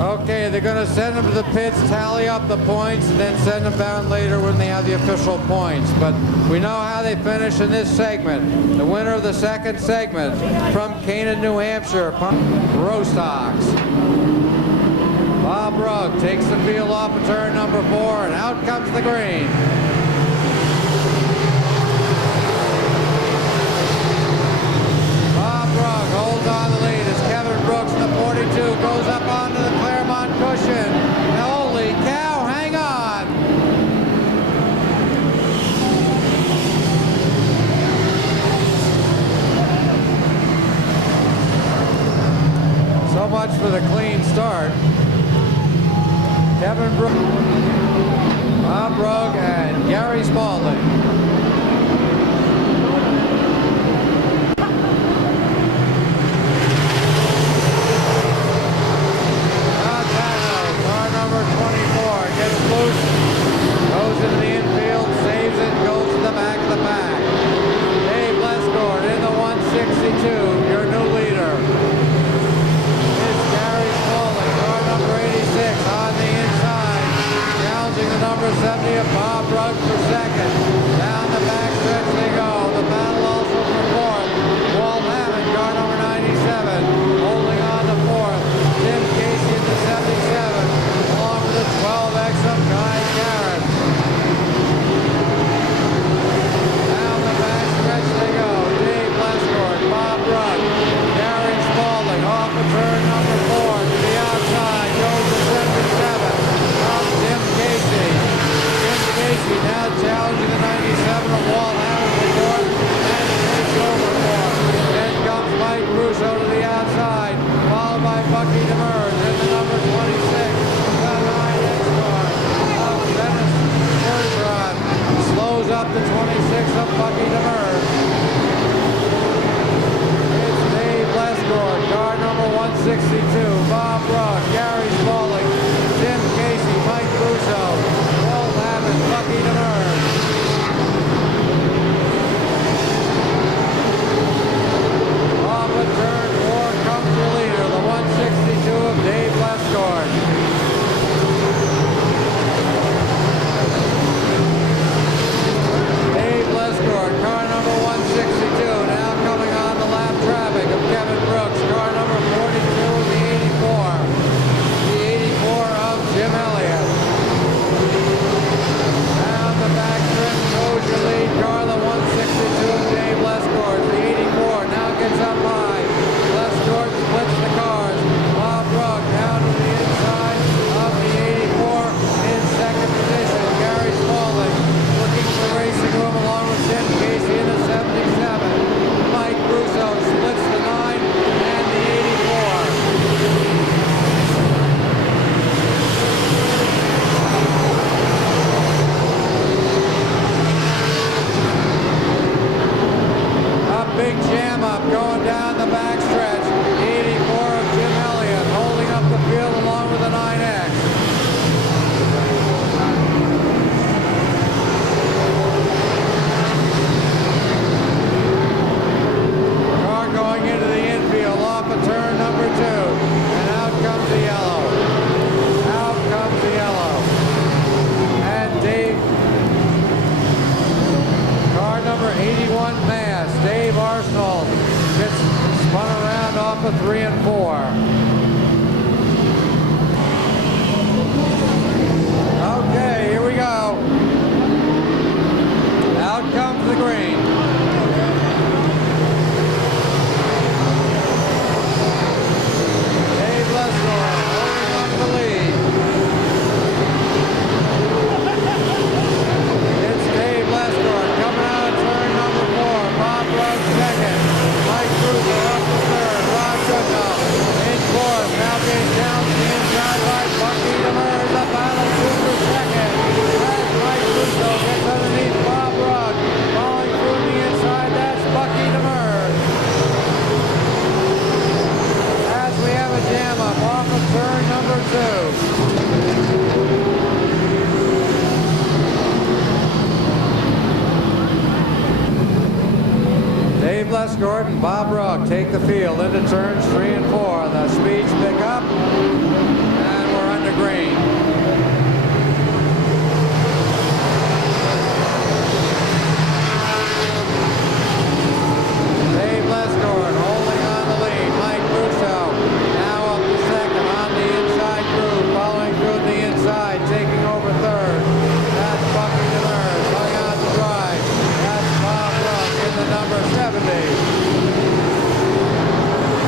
Okay, they're going to send them to the pits, tally up the points, and then send them down later when they have the official points. But we know how they finish in this segment. The winner of the second segment from Canaan, New Hampshire, Rostocks. Bob Rugg takes the field off of turn number 4, and out comes the green. Bob Rugg holds on the lead as Kevin Brooks in the 42 goes up onto the Claremont cushion. Holy cow, hang on! So much for the clean start. Kevin Brooks, Bob Rugg, and Gary Spalding. Goes into the infield, saves it, goes to the back of the pack. Dave Lesgord in the 162, your new leader. It's Gary Spalding, car number 86 on the inside. Challenging the number 70 of Bob Rugg for second. Down the back stretch they go. The battle also for fourth. Walt Hammond, car number 97, holding on to fourth. Tim Casey in the 77, along with the 12X of Guy Garrett. Down the back stretch they go. Dave Lesgord, Bob Rugg, Gary Spalding off of turn number 4 to the outside. Goes to 77. Up Tim Casey. Tim Casey now challenging the 97 of Walt Hammond for fourth and takes over fourth. Then comes Mike Russo to the outside, followed by Bucky Demers in the number 26. Slows up the 26 of Bucky Demers. It's Dave Lesgord, car number 162, Bob Rugg, Gary Spalding, Tim Casey, Mike Russo, Walt Hammond, Bucky Demers. Off of turn 4 comes your leader, the 162 of Dave Lesgord. Car number 162, now coming on the lap traffic of Kevin Brooks, car number 42 of the 84. The 84 of Jim Elliott. Down the back stretch goes your lead car, the 162 of Dave Lesgord. The 84 now gets up high. Lesgord splits the cars. Bob Rugg down to the inside of the 84 in second position. Gary Spalding looking for racing room along with Tim Casey in the 77. Mike Russo splits the 9 and the 84. A big jam up going down the back stretch. The 84 of Jim Elliott holding up the field along with the 9X. Going into the infield off of turn number 2, and out comes the yellow. Out comes the yellow. And Dave, car number 81 Mass, Dave Arsenal gets spun around off of 3 and 4. Okay, here we go. Out comes the green. Escort and Bodreau take the field into turns 3 and 4. The speeds pick up, and we're under green. Dave Escort holding on the lead. Mike Russo now up to second on the inside groove, following through the inside, taking over third. That's Bucky Demers going on to drive. That's Bob Ruck in the number 70.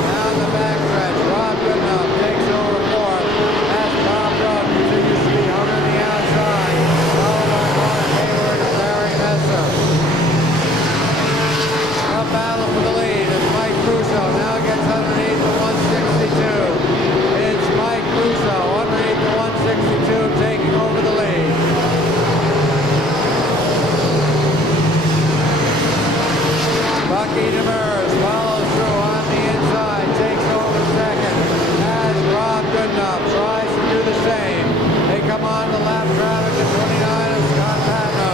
Now in the backstretch, Rob Goodenough takes over fourth. That's Bob Ruck, continues to be hung on the outside, followed by Mark Hayward and Barry Messer. A battle for the lead as Mike Russo now gets underneath the 162. It's Mike Russo underneath the 162 taking over the lead. Bucky Demers follows through on the inside, takes over second as Rob Goodenough tries to do the same. They come on the lap traffic at 29 of Scott Patno.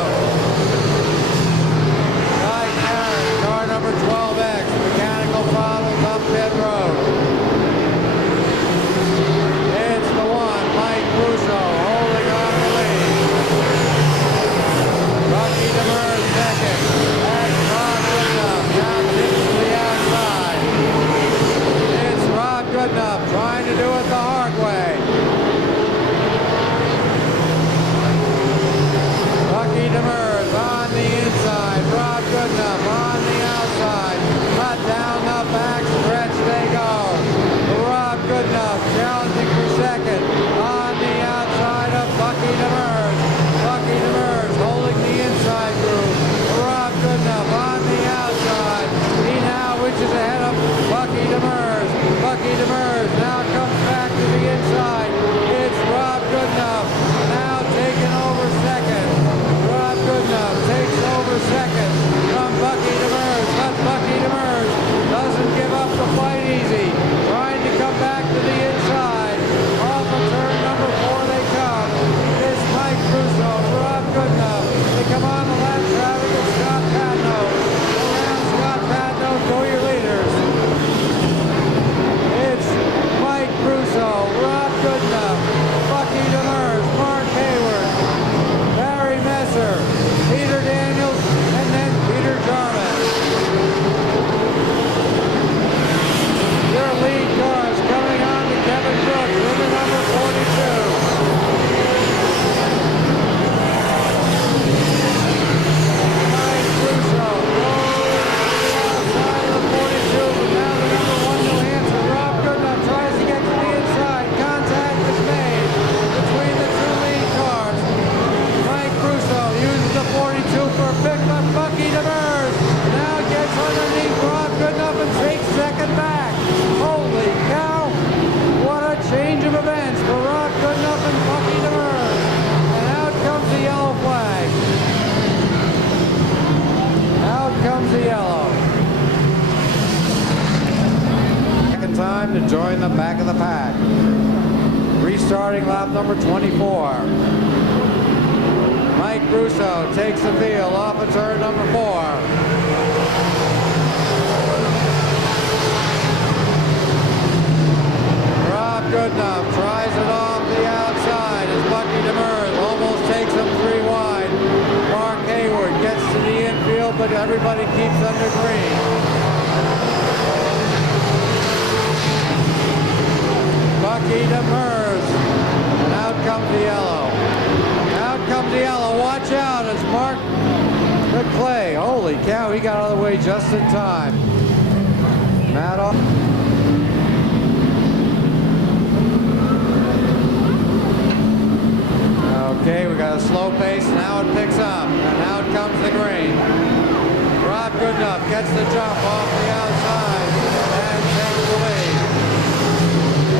Guy Karen, car number 12X, mechanical problems up pit road. It's the one, Mike Russo, holding on to the lead. Bucky Demers second. That's Rob Goodenough down to the outside. It's Rob Goodenough trying to do it the hard way. Bucky Demers on the inside. Rob Goodenough on the outside. Cut down the back stretch they go. Rob Goodenough challenging for second on the outside of Bucky Demers. Bucky Demers holding the inside groove. Rob Goodenough on the outside. He now reaches ahead of Bucky Demers. Bucky Demers now comes back to the inside. It's Rob Goodenough now taking over second. Rob Goodenough takes over second from Bucky Demers, but Bucky Demers doesn't give up the fight easy. Trying to come back to the inside. Off of turn number 4 they come. It's Mike Russo, Rob Goodenough. They come on the lap traffic of Scott Patno. Around Scott Patno, go your leaders. It's Mike Russo, Rob Goodenough, Bucky Demers, Mark Hayward, Barry Messer, Peter Daniels, and then Peter Jarman. Your lead cars coming on to Kevin Brooks in the number 42. Mike Russo goes outside of the 42, but now the number 1 New Hampshire. Rob Goodenough tries to get to the inside. Contact is made between the two lead cars. Mike Russo uses the 42 for a pick, but Bucky Demers now gets underneath Rob Goodenough and takes second back. Holy cow! What a change of events for Rob Goodenough and Bucky Demers. And out comes the yellow flag. Out comes the yellow. Second time to join the back of the pack. Restarting lap number 24. Mike Russo takes the field off of turn number 4. Rob Goodenough tries it off the outside as Bucky Demers almost takes him 3 wide. Mark Hayward gets to the infield, but everybody keeps under green. Bucky Demers, and out comes the yellow. Out comes the yellow. Watch out as Mark McClay. Holy cow, he got out of the way just in time. Madoff. Okay, we got a slow pace. Now it picks up, and out comes the green. Rob Goodenough gets the jump off the outside and takes the lead.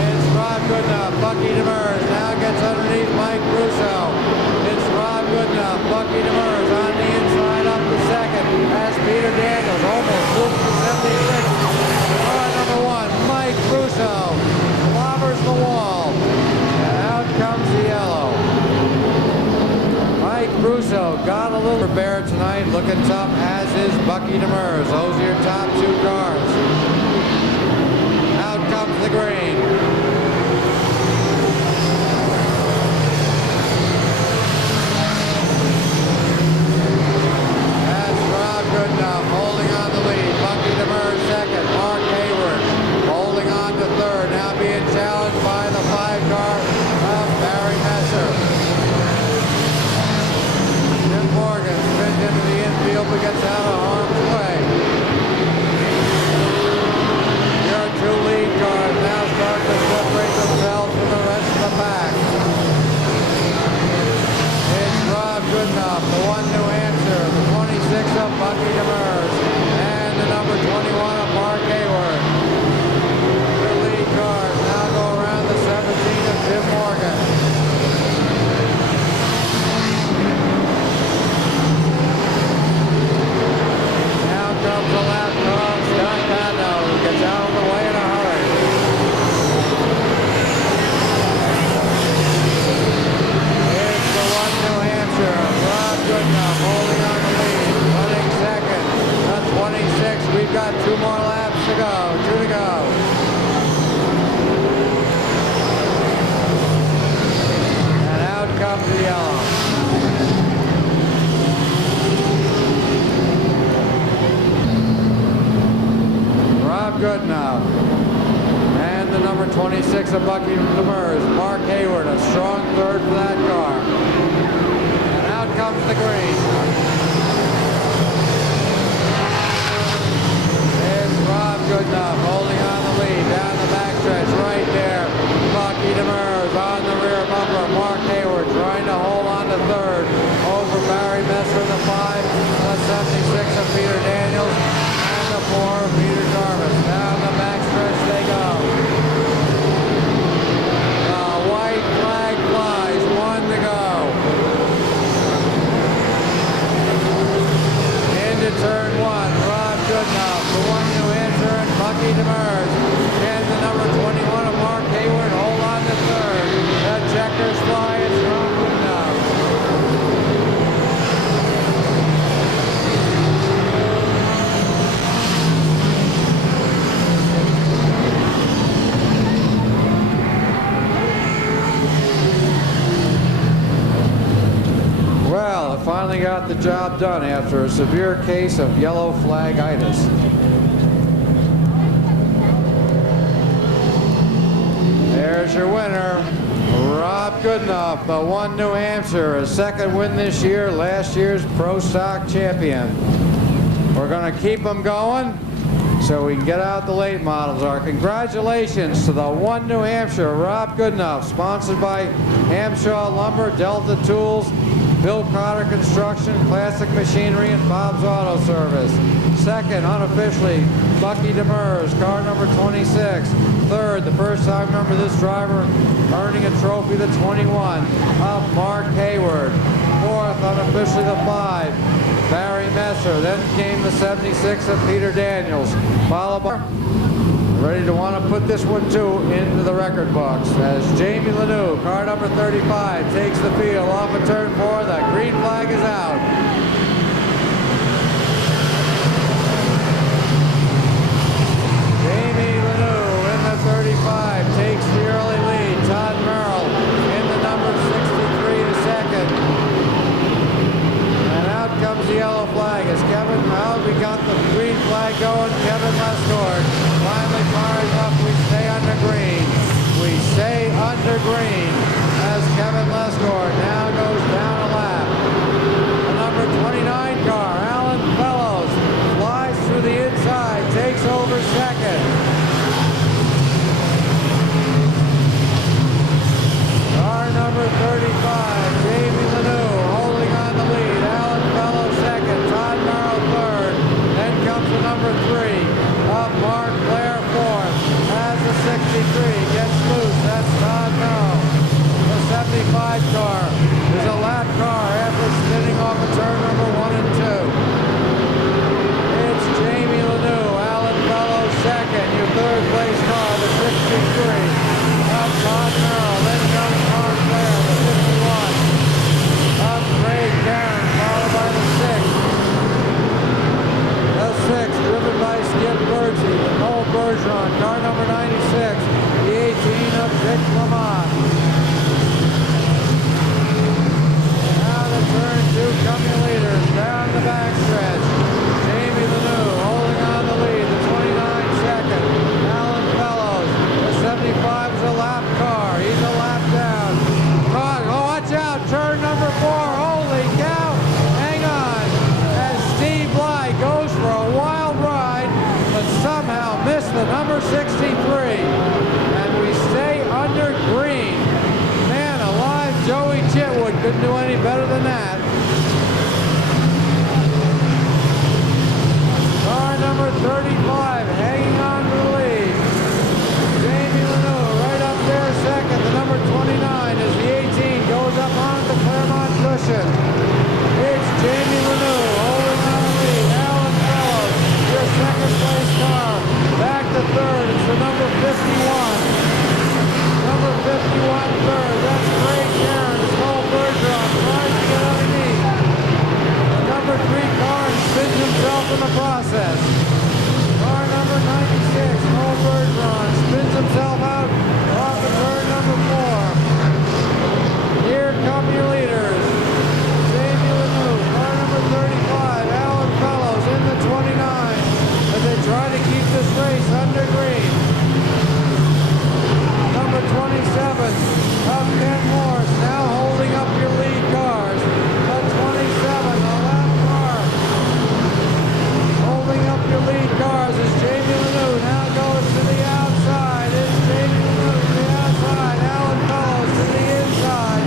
It's Rob Goodenough. Bucky Demers now gets underneath Mike Russo. It's Rob Goodenough. Bucky Demers on the inside up to second as Peter Daniels almost loops to 76. Car number 1, Mike Russo, clobbers the wall, and out comes the yellow. Mike Russo got a little bear tonight. looking tough, as is Bucky Demers. Those are your top two cars. Out comes the green. That's Rob Goodenough holding on the lead. Bucky Demers second. Mark Hayward holding on to third. Now being challenged by the 5-car of Barry Messer. Jim Morgan spins into the infield but gets out of harm's way. Your two lead cars now start to separate themselves from the rest of the pack. It's Rob Goodenough, the 1 New Hampshire, the 26 of Bucky Demers, and the number 21 of Mark Hayward. The lead cars now go around the 17 of Jim Morgan. Now comes the lap car of Scott Pando, who gets out of the way in a hurry. It's the 1 New Hampshire, Rob Goodenough holding on the lead, running second. That's 26. We've got 2 more laps to go. 2 to go. And out comes the yellow. Rob Goodenough. And the number 26 of Bucky Demers, Mark Hayward, a strong third for that car. And out comes the green. There's Rob Goodenough holding on the lead down the backstretch right there. Bucky Demers on the rear bumper. Mark Hayward trying to hold on to third over Barry Messer in the 5, the 76 of Peter Daniels, and the 4 of Peter Jarvis. Down the backstretch they go. The white flag flies, 1 to go. Into turn 1, Rob Goodenough, the 1 New Hampshire, and Bucky Demers. And the number 21 of Mark Hayward hold on to third. The checkers fly, it's Rob Goodenough. Well, it finally got the job done after a severe case of yellow flagitis. There's your winner, Rob Goodenough, the 1 New Hampshire, a second win this year, last year's Pro Stock champion. We're going to keep them going so we can get out the late models. Our congratulations to the 1 New Hampshire, Rob Goodenough, sponsored by Hamshaw Lumber, Delta Tools, Bill Cotter Construction, Classic Machinery, and Bob's Auto Service. Second, unofficially, Bucky Demers, car number 26. Third, the first time member, this driver earning a trophy, the 21 of Mark Hayward. Fourth, unofficially, the 5, Barry Messer. Then came the 76 of Peter Daniels, followed by... Ready to want to put this one too into the record books as Jamie Lanou, car number 35, takes the field off of turn 4. The green flag is out. Jamie Lanou in the 35 takes the early lead. Todd Merrill in the number 63 to second. And out comes the yellow flag as Kevin, we got the green flag going. Kevin Lescourt finally fires up. We stay under green. We stay under green as Kevin Lescourt now goes down a lap. The number 29 car, Alan Fellows, flies through the inside, takes over second. Car number 35, Jamie Lanou holding on the lead. Alan Fellows second, Todd Merrill third. Then comes the number 3 of Mark Blair fourth. As the 63 gets loose, that's Todd Merrill. The 75 car is a lap car after spinning off of turn number 1 and 2. It's Jamie Lanou, Alan Fellows second. Your third place car, the 63 of Todd Merrill. Then comes Mark Blair, the 51 of Craig Karen, followed by the 6 Dorsey, Nicole Bergeron, car number 96, the 18 of Dick Lamont. Now the turn two coming leaders down the backstretch. Jamie Lanoux holding on the lead, the 29 second. Alan Fellows, the 75 is a lap car. He's a lap down. Oh, watch out, turn number 4. Holy cow! Hang on. As Steve Bly goes for a wild ride, but somehow missed the number 63. And we stay under green. Man alive, Joey Chitwood couldn't do any better than that. Car number 35 hanging on to the lead. Jamie Lanoux right up there second. The number 29 as the 18 goes up on the Claremont cushion. It's Jamie Lanoux holding on the lead. Alan Fellows, your second place car. Back to third. It's the number 51. Number 51 third. That's Craig Karen. It's Cole Bergeron trying to get underneath. Number 3 car spins himself in the process. Car number 96, Cole Bergeron, spins himself out off of turn number 4. Here come your leaders. Jamie Lanoux, car number 35, Alan Fellows in the 29 as they try to keep this race under green. Number 27, up Ken Morris, now holding up your lead cars. The 27, the lap car, holding up your lead cars is Jamie Lanoux. Now goes to the outside. It's Jamie Lanoux to the outside. Alan Fellows to the inside.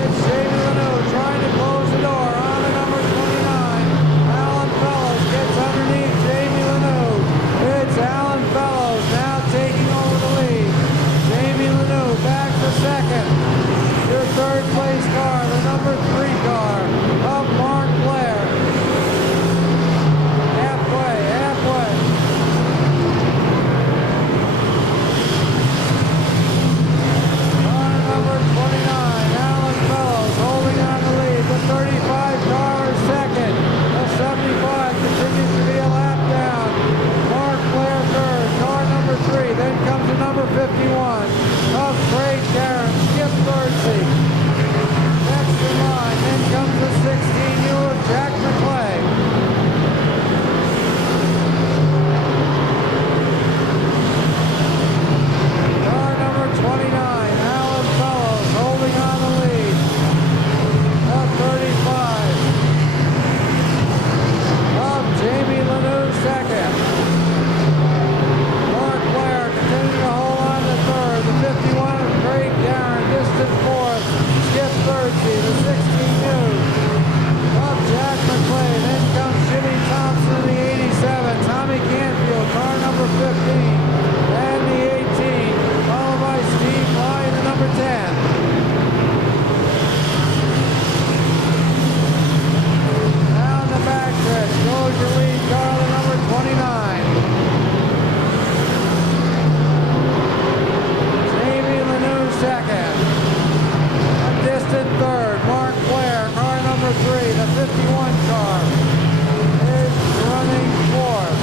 It's Jamie Lanoux trying to close the door on the number 29. Alan Fellows gets underneath Jamie Lanoux. It's Alan Fellows now taking over the lead. Jamie Lanoux back to second. Your third place car, the number 3 car of Mark Blair. Halfway. Car number 29, Alan Fellows holding on the lead. The 35 car is second. The 75 continues to be a lap down. Mark Blair third. Car number 3. Then comes the number 51 of Craig Karen. Skip Thursday. Next in line. Then comes the 16U of Jack McClay. Car number 29, Alan Fellows holding on the lead. The 35 of Jamie Lanoux second. Mark Blair continuing to hold on to third. The 51 of Craig Karen distant fourth. Skip Thursday, the 16U of Jack McClay. Then comes Jimmy Thompson in the 87. Tommy Canfield, car number 15. And the 18, followed by Steve Bly in the number 10. Down the backstretch goes your lead car, the number 29. Jamie Lanoux second. A distant third, Mark Blair, car number 3, the 51 car, is running fourth.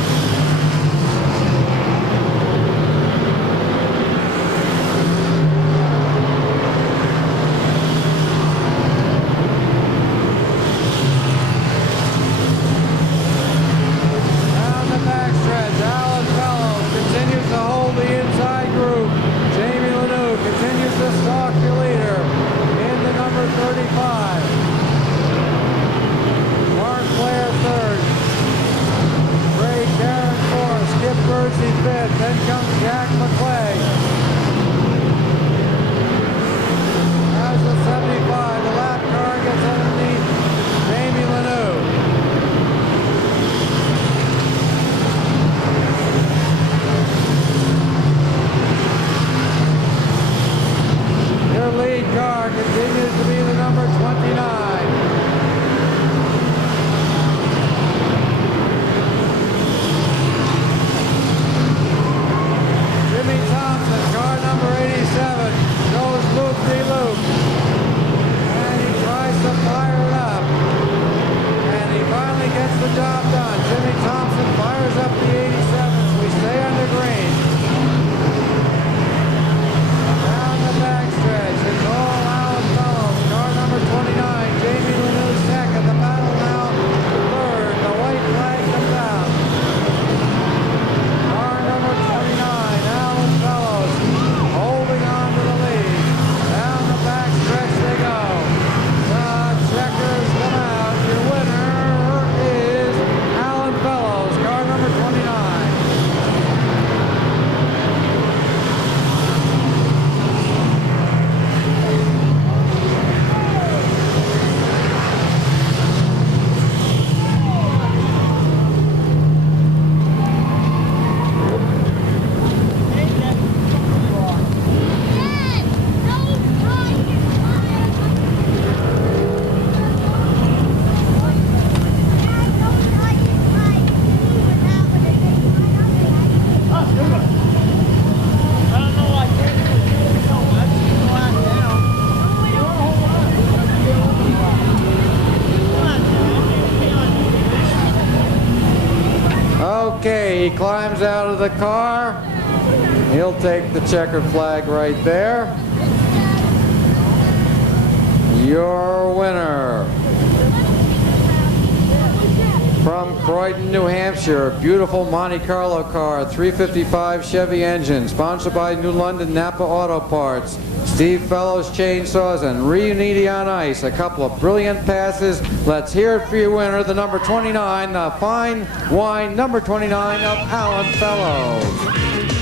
Down the backstretch, Alan Fellows continues to hold the inside group. Jamie Lanoux continues to stalk your leader in the number 35. Mark Blair third. Craig Karen fourth. Skip Thursday fifth. Then comes Jack McClay. As the 75, the lap car gets underneath Jamie Lanoux. Your lead car continues to be the number 29. the car. He'll take the checkered flag right there. Your winner from Croydon, New Hampshire, beautiful Monte Carlo car, 355 Chevy engine, sponsored by New London Napa Auto Parts, Steve Fellows Chainsaws, and Reuniti on Ice. A couple of brilliant passes. Let's hear it for your winner, the number 29, the fine wine number 29 of Alan Fellows.